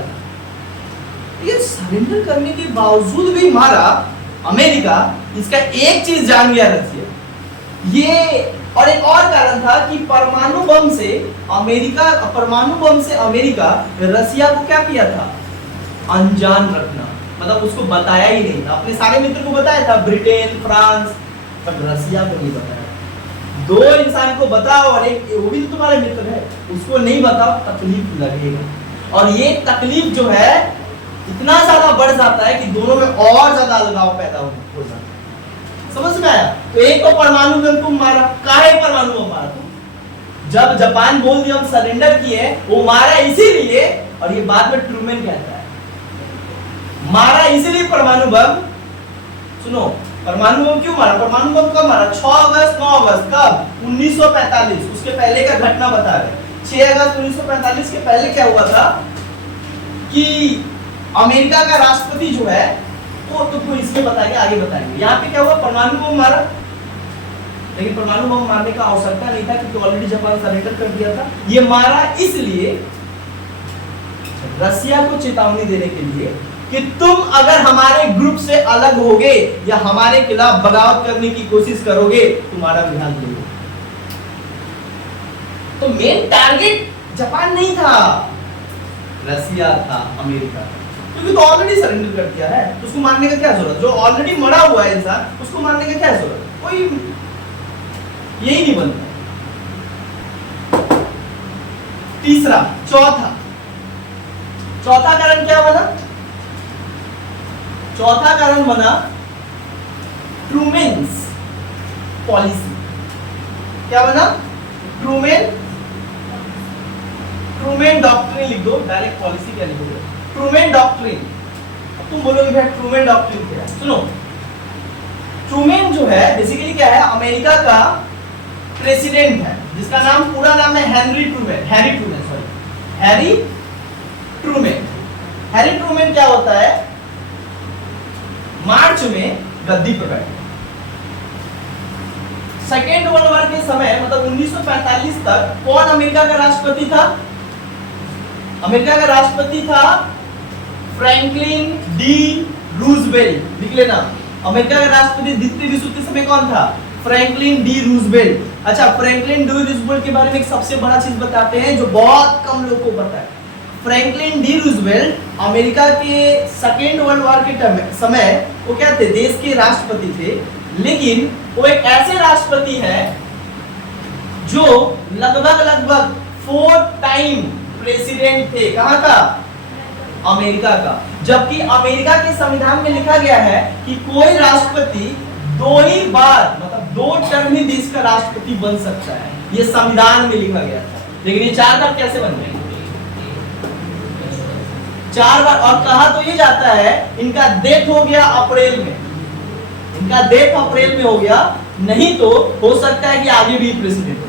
ये सरेंडर करने के बावजूद भी मारा अमेरिका। इसका एक चीज जान गया रसिया, ये। और एक और कारण था कि परमाणु बम से अमेरिका रसिया को क्या किया था? अनजान रखना, मतलब उसको बताया ही नहीं था। अपने सारे मित्र को बताया था, ब्रिटेन, फ्रांस, पर रसिया को नहीं बताया। 2 इंसान को बताओ और एक वो भी तो तुम्हारे मित्र है, उसको नहीं बताओ, तकलीफ लगेगा। और ये तकलीफ जो है इतना ज्यादा बढ़ जाता है कि दोनों में और ज्यादा अलगाव पैदा हो जाता है। समझ में आया? तो एक तो परमाणु बम तुम मारा, काहे परमाणु बम मारा तुम? जब जापान बोल दिया हम सरेंडर किए, वो मारा इसीलिए, और ये बाद में ट्रूमैन कहता है मारा इसीलिए परमाणु बम। सुनो, परमाणु बम क्यों मारा? परमाणु बम कब मारा? 6 अगस्त 9 अगस्त कब? 1945। उसके पहले का घटना बता रहे। 6 अगस्त 1945 के पहले क्या हुआ था कि अमेरिका का राष्ट्रपति जो है वो तुमको इसमें बताएंगे, आगे बताएंगे। यहाँ पे क्या हुआ? परमाणु बम मारा, लेकिन परमाणु बम मारने का आवश्यकता नहीं था क्योंकि ऑलरेडी जापान सरेंडर कर दिया था। ये मारा इसलिए रसिया को चेतावनी देने के लिए कि तुम अगर हमारे ग्रुप से अलग होगे या हमारे खिलाफ बगावत करने की कोशिश करोगे, तुम्हारा ध्यान देंगे। तो मेन टारगेट जापान नहीं था, रसिया था, अमेरिका था। क्योंकि तो ऑलरेडी सरेंडर कर दिया है, तो उसको मारने का क्या जरूरत? जो ऑलरेडी मरा हुआ है इंसान, उसको मारने का क्या जरूरत? कोई यही नहीं बनता। तीसरा, चौथा कारण क्या बना? चौथा कारण बना ट्रूमैन्स पॉलिसी। क्या बना? ट्रूमैन डॉक्ट्रिन लिख दो, डायरेक्ट पॉलिसी क्या लिखोगे? Truman doctrine. अब तुम बोलोगे भाई ट्रूमैन डॉक्ट्रिन क्या है? सुनो, ट्रूमैन जो है बेसिकली क्या है? अमेरिका का प्रेसिडेंट है, जिसका नाम पूरा नाम है हैरी ट्रूमैन क्या होता है? मार्च में गद्दी पर बैठे। सेकेंड वर्ल्ड वॉर के समय मतलब 1945 तक कौन अमेरिका का राष्ट्रपति था? अमेरिका का राष्ट्रपति था फ्रैंकलिन डी रूजवेल्ट। लिख लेना, अमेरिका का राष्ट्रपति द्वितीय विश्व युद्ध के समय कौन था? Franklin D Roosevelt. अच्छा, फ्रैंकलिन डी रूजवेल्ट के बारे में एक सबसे बड़ा चीज बताते हैं जो बहुत कम लोगों को पता है। फ्रैंकलिन डी रूजवेल्ट अमेरिका के सेकेंड वर्ल्ड वॉर के समय वो क्या थे, देश के राष्ट्रपति थे, लेकिन वो एक ऐसे राष्ट्रपति हैं जो लगभग 4 टाइम प्रेसिडेंट थे। कहां का? अमेरिका का। जबकि अमेरिका के संविधान में लिखा गया है कि कोई राष्ट्रपति 2 ही बार, मतलब 2 टर्म ही देश का राष्ट्रपति बन सकता है, ये संविधान में लिखा गया था। लेकिन ये 4 बार कैसे बन गए? 4 बार। और कहा तो ये जाता है इनका डेथ हो गया अप्रैल में, इनका डेथ अप्रैल में हो गया, नहीं तो हो सकता है कि आगे भी प्रेसिडेंट हो।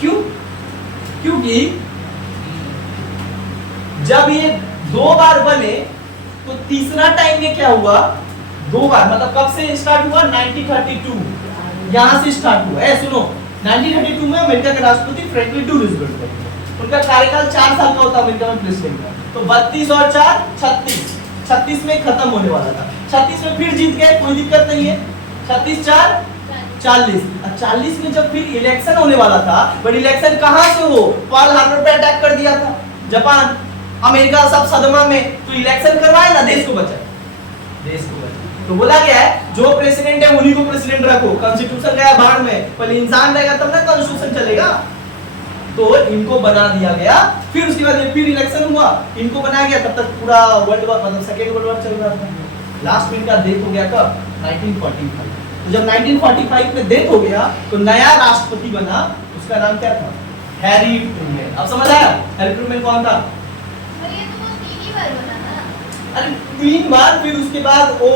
क्यों? क्योंकि जब ये 2 बार बने तो तीसरा टाइम में क्या हुआ, 2 बार, मतलब कब से स्टार्ट हुआ? 1932 यहां से स्टार्ट हुआ है। सुनो, 1932 में अमेरिका के राष्ट्रपति फ्रैंकलिन डी रूजवेल्ट थे। उनका कार्यकाल 4 साल का होता है अमेरिका में प्रेसिडेंट का, तो 32 और 4 36 में खत्म होने वाला था। 36 में फिर जीत गए, कोई दिक्कत नहीं है। 36 4 40, 40 में जब फिर इलेक्शन होने वाला था, बट इलेक्शन कहां से हो? पर्ल हार्बर पे अटैक कर दिया था जापान, अमेरिका सब सदमा में, तो इलेक्शन करवाए ना, देश को बचाए, देश को बचाए। तो बोला गया है जो प्रेसिडेंट है उन्हीं को प्रेसिडेंट रखो। कॉन्स्टिट्यूशन गया बाढ़ में, पहले इंसान रहेगा तब ना कॉन्स्टिट्यूशन चलेगा। तो इनको बना दिया गया, फिर उसके बाद फिर इलेक्शन हुआ, इनको बनाया गया। तब तक पूरा वर्ल्ड वॉर, मतलब सेकेंड वर्ल्ड वॉर चल रहा था। लास्ट में इनका डेथ हो गया कब? 1945। तो जब 1945 में डेथ हो गया तो नया राष्ट्रपति बना, उसका नाम क्या था? Harry Trueman. अब समझ आया हैरी ट्रूमैन कौन था? ये तो वो 3 ही बार बना ना। अरे 3 बार, फिर उसके बाद वो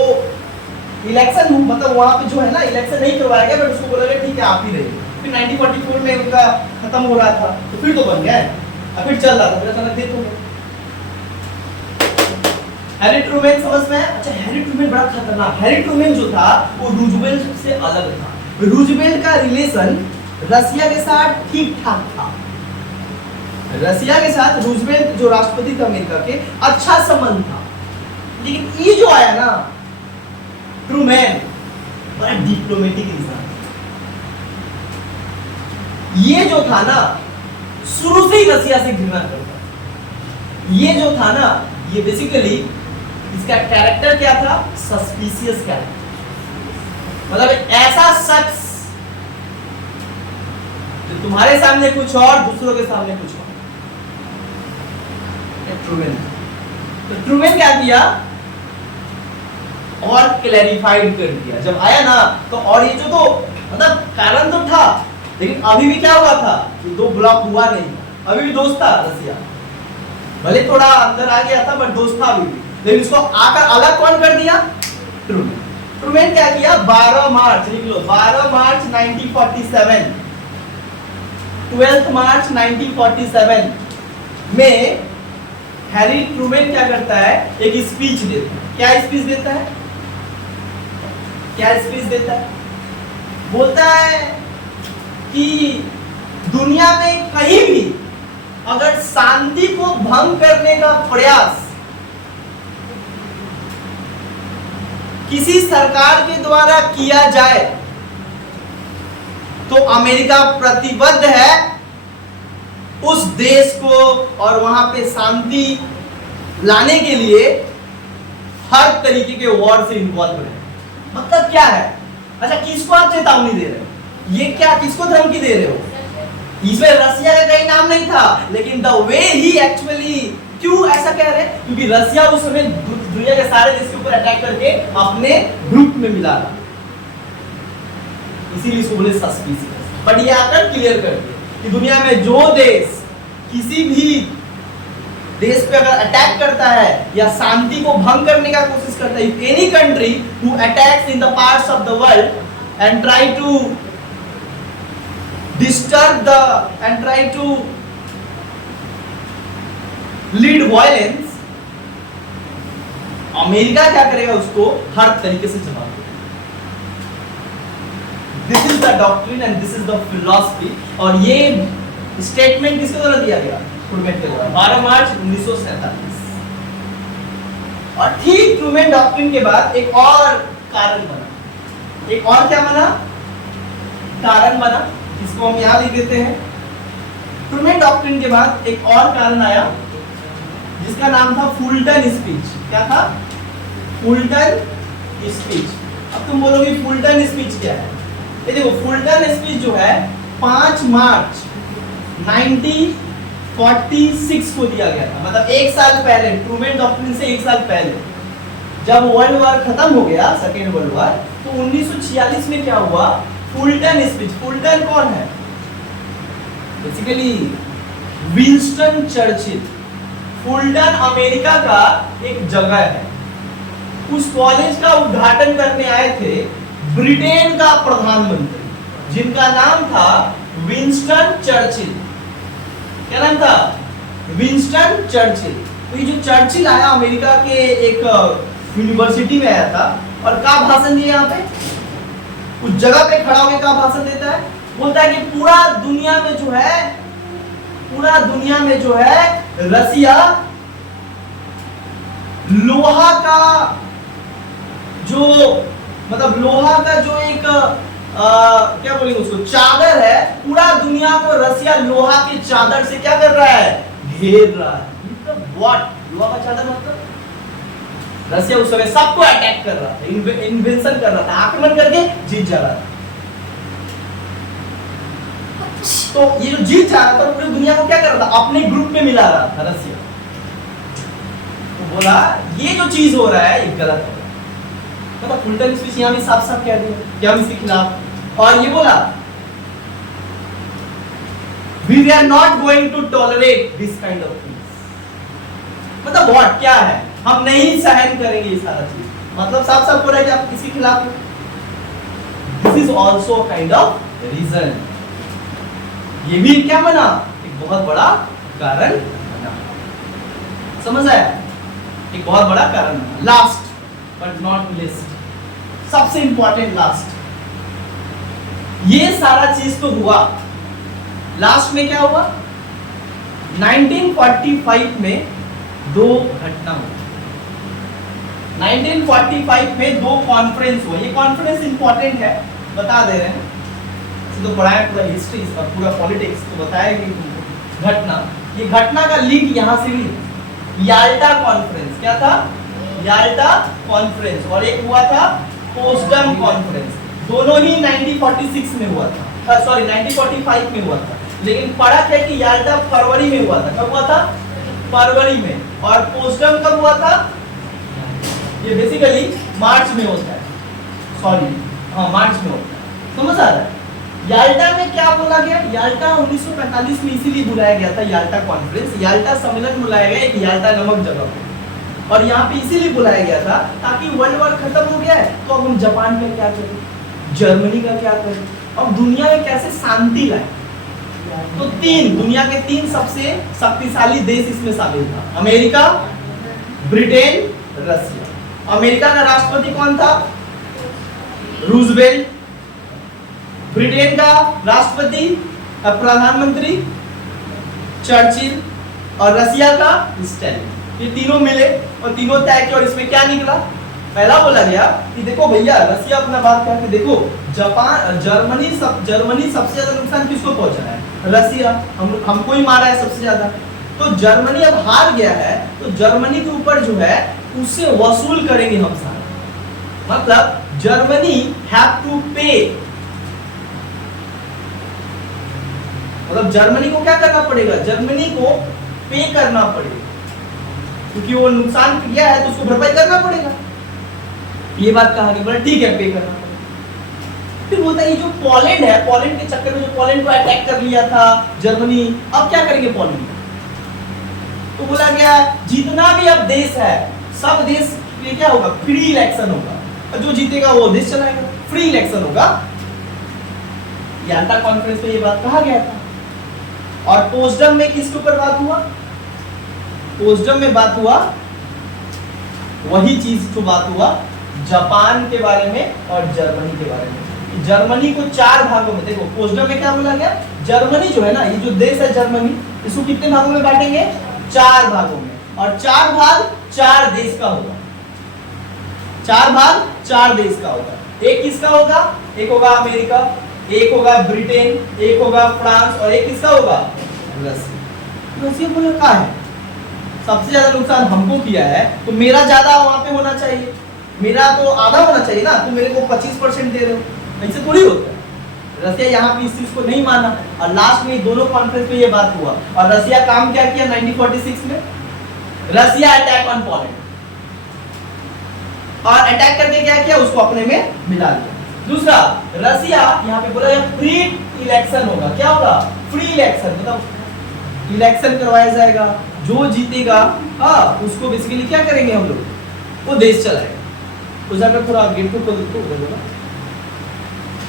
इलेक्शन, मतलब वहां पे जो है ना इलेक्शन नहीं करवाया गया, बट उसको बोला गया ठीक है आप ही रहिए। फिर 1944 में उनका खत्म हो रहा था, तो फिर तो बन गया, अब फिर चल रहा था, फिर अचानक डेथ हो गया। हैरी ट्रूमैन समझ में? अच्छा, हैरी ट्रूमैन बड़ा खतरनाक। हैरी ट्रूमैन जो था वो रूजवेल्ट से अलग था। रूजवेल्ट का रिलेशन रसिया के साथ ठीक ठाक था। रसिया के साथ रूजवेल्ट जो राष्ट्रपति थे अमेरिका के, अच्छा संबंध था। लेकिन ये जो आया ना ट्रूमैन, बड़ा डिप्लोमेटिक इंसान, ये जो था ना शुरू से ही रसिया से घृणा करता। ये जो था ना, ये बेसिकली इसका कैरेक्टर क्या था? Suspicious character. मतलब ऐसा शख्स जो तुम्हारे सामने कुछ और, दूसरों के सामने कुछ और। ट्रूमैन, तो ट्रूमैन क्या किया और क्लैरिफाइड कर दिया। जब आया ना तो, और ये जो तो मतलब कारण तो था, लेकिन अभी भी क्या हुआ था? ये 2 ब्लॉक हुआ नहीं, अभी भी दोस्त था रसिया, भले थोड़ा अंदर आ गया था बट दोस्त था अभी भी। लेकिन इसको आकर अलग कौन कर दिया? ट्रूमैन। ट्रूमैन क्या किया? 12 मार्च, लिख लो, 12 मार्च 1947, 12 मार्च 1947 में हैरी ट्रूमैन क्या करता है? एक स्पीच देता है। क्या स्पीच देता है? क्या स्पीच देता है? बोलता है कि दुनिया में कहीं भी अगर शांति को भंग करने का प्रयास किसी सरकार के द्वारा किया जाए तो अमेरिका प्रतिबद्ध है उस देश को और वहां पे शांति लाने के लिए हर तरीके के वॉर से इन्वॉल्व है। मतलब क्या है? अच्छा, किसको आप चेतावनी दे रहे हो? ये क्या, किसको धमकी दे रहे हो? इसमें रसिया का कहीं नाम नहीं था, लेकिन द वे ही एक्चुअली, क्यों ऐसा कह रहे हैं? क्योंकि रसिया उस समय दुनिया के सारे देश के ऊपर अटैक करके अपने ग्रुप में मिला रहा, इसीलिए इसको बोले सस्पिशियस। बट ये आकर क्लियर कर दिया कि दुनिया में जो देश किसी भी देश पे अगर अटैक करता है या शांति को भंग करने का कोशिश करता है, any country who attacks in the parts of the world and try to disturb the and try to lead violence, America क्या करेगा? उसको हर तरीके से जवाब देगा। This is the doctrine and this is the philosophy. और ये स्टेटमेंट किसके द्वारा दिया गया? ट्रूमैन के द्वारा, 12 मार्च 1947। और ठीक ट्रूमैन डॉक्ट्रिन के बाद एक और कारण बना। एक और क्या बना? कारण बना, इसको हम यहां लिख देते हैं। ट्रूमैन डॉक्ट्रिन के बाद एक और कारण आया जिसका नाम था फुलटन स्पीच। क्या था? Fulton speech. अब तुम बोलोगे फुलटन स्पीच क्या है? ये देखो, फुलटन स्पीच जो है 5 मार्च 1946 को दिया गया था, मतलब एक साल पहले, ट्रूमैन डॉक्ट्रिन से एक साल पहले। जब वर्ल्ड वॉर खत्म हो गया, सेकेंड वर्ल्ड वॉर, तो 1946 में क्या हुआ? Fulton speech. फुलटन कौन है? Basically Winston Churchill. Fulton America का एक जगह है। उस कॉलेज का उद्घाटन करने आए थे ब्रिटेन का प्रधानमंत्री, जिनका नाम था विंस्टन चर्चिल। क्या नाम था? Winston Churchill. तो ये जो चर्चिल आया अमेरिका के एक यूनिवर्सिटी में आया था और क्या भाषण दिया यहाँ पे? उस जगह पे खड़ा होकर क्या भाषण देता है? बोलता है कि पूरा दुनिया में जो है रसिया लोहा का जो, मतलब लोहा का जो एक क्या बोलेंगे उसको, चादर है, पूरा दुनिया को रसिया लोहा की चादर से क्या कर रहा है? घेर रहा है। मतलब व्हाट? लोहा का चादर मतलब रसिया उस समय सबको अटैक कर रहा था, इन्वेंशन कर रहा था, आक्रमण करके जीत जा रहा था। तो ये जो जीत जा रहा था पूरी दुनिया को क्या कर रहा था? अपने ग्रुप में मिला रहा था रसिया। तो बोला ये जो चीज हो रहा है ये गलत है। मतलब फुलटन स्पीच यहाँ भी साफ साफ कह दिया कि हम इसके खिलाफ। और ये बोला we are not going to tolerate this kind of things। मतलब व्हाट क्या है? हम नहीं सहन करेंगे ये सारा चीज। मतलब साफ साफ बोल रहा है कि आप किसके खिलाफ हो। This is also kind of reason. ये भी क्या बना? एक बहुत बड़ा कारण बना। समझ आया? एक बहुत बड़ा कारण बना। लास्ट बट नॉट लिस्ट, सबसे इंपॉर्टेंट लास्ट, ये सारा चीज तो हुआ। लास्ट में क्या हुआ? 1945 में दो घटना हुई। 1945 में दो कॉन्फ्रेंस हुए। ये कॉन्फ्रेंस इंपॉर्टेंट है, बता दे रहे हैं। तो पढ़ाया पूरा हिस्ट्री और पूरा पॉलिटिक्स, तो बताया कि घटना, ये घटना का लिंक यहाँ से भी याल्टा कॉन्फ्रेंस। क्या था? Yalta conference. और एक हुआ था पोस्टडम कॉन्फ्रेंस। दोनों ही 1946 में हुआ था, सॉरी 1945 में हुआ था। लेकिन फर्क है कि याल्टा फरवरी में हुआ था। कब हुआ था? फरवरी में। और पोस्टडम कब हुआ था? ये बेसिकली मार्च में होता है, सॉरी हाँ मार्च में होता है। समझ आ रहा है? याल्टा में क्या बोला गया? याल्टा 1945 में इसीलिए बुलाया गया था याल्टा कॉन्फ्रेंस। याल्टा सम्मेलन बुलाया गया एक याल्टा नामक जगह पे, और यहाँ पे इसीलिए बुलाया गया था ताकि वर्ल्ड वॉर खत्म हो गया है तो अब हम जापान में क्या करें, जर्मनी का क्या करें, अब दुनिया में कैसे शांति लाए। तो दुनिया के 3 सबसे शक्तिशाली देश इसमें शामिल था। अमेरिका, ब्रिटेन, रसिया। अमेरिका का राष्ट्रपति कौन था? रूजवेल्ट। ब्रिटेन का राष्ट्रपति प्रधानमंत्री चर्चिल, और रसिया का स्टैलिन। ये तीनों मिले और तीनों तय किए, और इसमें क्या निकला? पहला बोला गया कि देखो भैया, रसिया अपना बात करके देखो, जापान जर्मनी सबसे ज्यादा नुकसान किसको पहुंचा है? रसिया। हमको ही मारा है सबसे ज्यादा। तो जर्मनी अब हार गया है, तो जर्मनी के ऊपर जो है उससे वसूल करेंगे हम सारा। मतलब जर्मनी हैव टू पे, मतलब जर्मनी को क्या करना पड़ेगा? जर्मनी को पे करना पड़ेगा, क्योंकि वो नुकसान किया है तो उसको भरपाई करना पड़ेगा। ये बात कहा गया, बोला ठीक है पे करना पड़ेगा। फिर बोलता है ये जो पोलैंड है, पोलैंड के चक्कर में जो पोलैंड को अटैक कर लिया था जर्मनी, अब क्या करेंगे पोलैंड? तो बोला गया जितना भी अब देश है, सब देश में क्या होगा? फ्री इलेक्शन होगा, और जो जीतेगा वो देश चलाएगा। फ्री इलेक्शन होगा। याल्टा कॉन्फ्रेंस में ये बात कहा गया था। और पोस्टडम में किसके ऊपर बात हुआ? पोस्टडम में बात हुआ वही चीज जो बात हुआ जापान के बारे में और जर्मनी के बारे में। जर्मनी को 4 भागों में, देखो पोस्टडम में क्या बोला गया? जर्मनी जो है ना, ये जो देश है जर्मनी, इसको कितने भागों में बांटेंगे? 4 भागों में, और 4 भाग 4 देश का होगा। 4 भाग 4 देश का होगा। एक किसका होगा? एक होगा अमेरिका, एक होगा ब्रिटेन, एक होगा फ्रांस, और एक किसका होगा? रसिया बोला कहा है सबसे ज्यादा नुकसान हमको किया है, तो मेरा ज्यादा वहां पे होना चाहिए, मेरा तो आधा होना चाहिए ना, तुम मेरे को 25% दे रहे हो, ऐसे थोड़ी होता है। रसिया यहाँ पे इस चीज को नहीं माना और लास्ट में दोनों कॉन्फ्रेंस में ये बात हुआ और रसिया काम क्या किया 1946 में, रसिया अटैक ऑन पोलैंड और अटैक करके क्या किया, उसको अपने में मिला लिया। दूसरा, रसिया यहाँ पे बोला फ्री इलेक्शन होगा, क्या होगा, फ्री इलेक्शन, मतलब इलेक्शन करवाया जाएगा, जो जीतेगा हाँ उसको बेसिकली क्या करेंगे हम लोग, वो देश चलाएगा। तो जाकर थोड़ा गेट को खोल दो।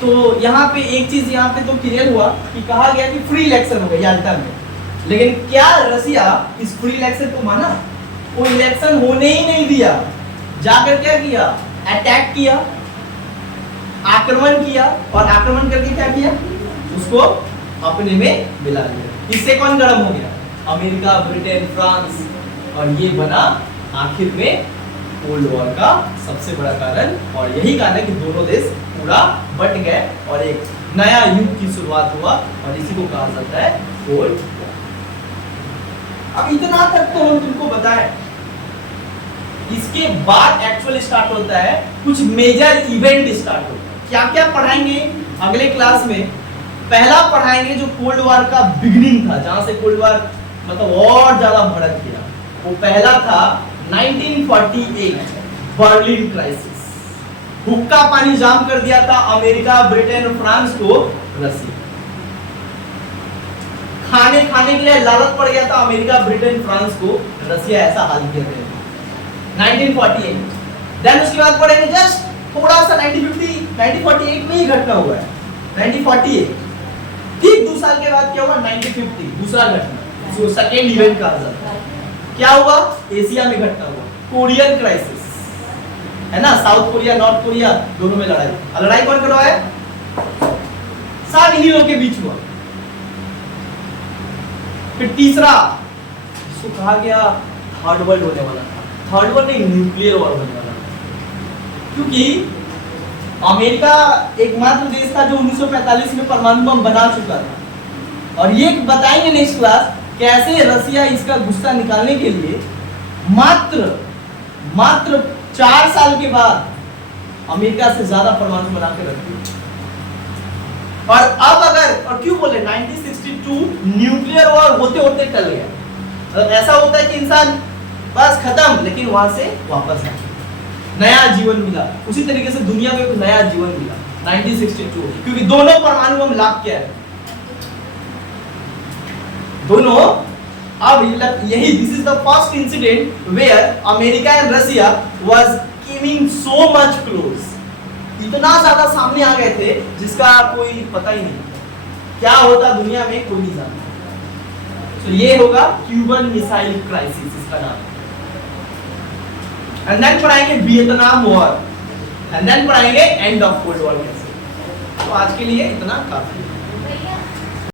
तो यहाँ पे एक चीज यहाँ पे तो क्लियर हुआ कि कहा गया कि फ्री इलेक्शन होगा याल्टा में, लेकिन क्या रसिया इस फ्री इलेक्शन को माना, वो इलेक्शन होने ही नहीं दिया, जाकर क्या किया, अटैक किया, आक्रमण किया और आक्रमण करके क्या किया, उसको अपने में मिला लिया। इससे कौन गरम हो गया, अमेरिका, ब्रिटेन, फ्रांस, और ये बना आखिर में कोल्ड वॉर का सबसे बड़ा कारण, और यही कारण है कि दोनों देश पूरा बट गए और एक नया युग की शुरुआत हुआ और इसी को कहा जाता है कोल्ड वॉर। अब इतना तक तो हम तुमको बताएं, इसके बाद एक्चुअल स्टार्ट होता है कुछ मेजर इवेंट स्टार्ट होता है। क्या क्या पढ़ाएंगे अगले क्लास में, पहला पढ़ाएंगे जो कोल्ड वॉर का बिगिनिंग था, जहां से कोल्ड वॉर मतलब और ज्यादा भड़क गया, वो पहला था 1948 बर्लिन क्राइसिस। हुक्का पानी जाम कर दिया था अमेरिका, ब्रिटेन और फ्रांस को रसिया। खाने के लिए लालच पड़ गया था अमेरिका, ब्रिटेन, फ्रांस को, रसिया ऐसा हाल किया था 1948। देन उसके बाद पढ़ेंगे जस्ट थोड़ा सा 1948 में ही घटना हुआ है 1948, ठीक 2 साल के बाद क्या हुआ 1950, दूसरा घटना जो सेकेंड इवेंट कहा जाता है। क्या हुआ, एशिया में घटना हुआ कोरियन क्राइसिस, है ना, साउथ कोरिया नॉर्थ कोरिया दोनों में लड़ाई, और लड़ाई कौन करवाया, सब इन्हीं लोग के बीच हुआ। फिर तीसरा जिसको कहा गया थर्ड वर्ल्ड होने वाला था, थर्ड वर्ल्ड नहीं न्यूक्लियर वॉर होने वाला था, क्योंकि अमेरिका एकमात्र देश था जो 1945 में परमाणु बम बना चुका था। और ये बताएंगे नेक्स्ट क्लास कैसे रसिया इसका गुस्सा निकालने के लिए मात्र 4 साल के बाद अमेरिका से ज्यादा परमाणु बना के रख दिया। और अब अगर, और क्यों बोले 1962 न्यूक्लियर वॉर होते होते टल गया, मतलब ऐसा होता है कि इंसान बस खत्म, लेकिन वहां से वापस आया, नया जीवन मिला। उसी तरीके से दुनिया में एक नया जीवन मिला 1962, क्योंकि दोनों परमाणु बम लाग किया है, दोनों। अब यही this is the first incident where America and Russia was coming so much close, इतना ज्यादा सामने आ गए थे जिसका कोई पता ही नहीं, क्या होता दुनिया में कोई नहीं जानता। तो ये होगा क्यूबन मिसाइल क्राइसिस, इसका नाम। एंड देन पढ़ाएंगे वियतनाम वॉर, एंड देन पढ़ाएंगे एंड ऑफ कोल्ड वॉर कैसे। तो आज के लिए इतना काफी है।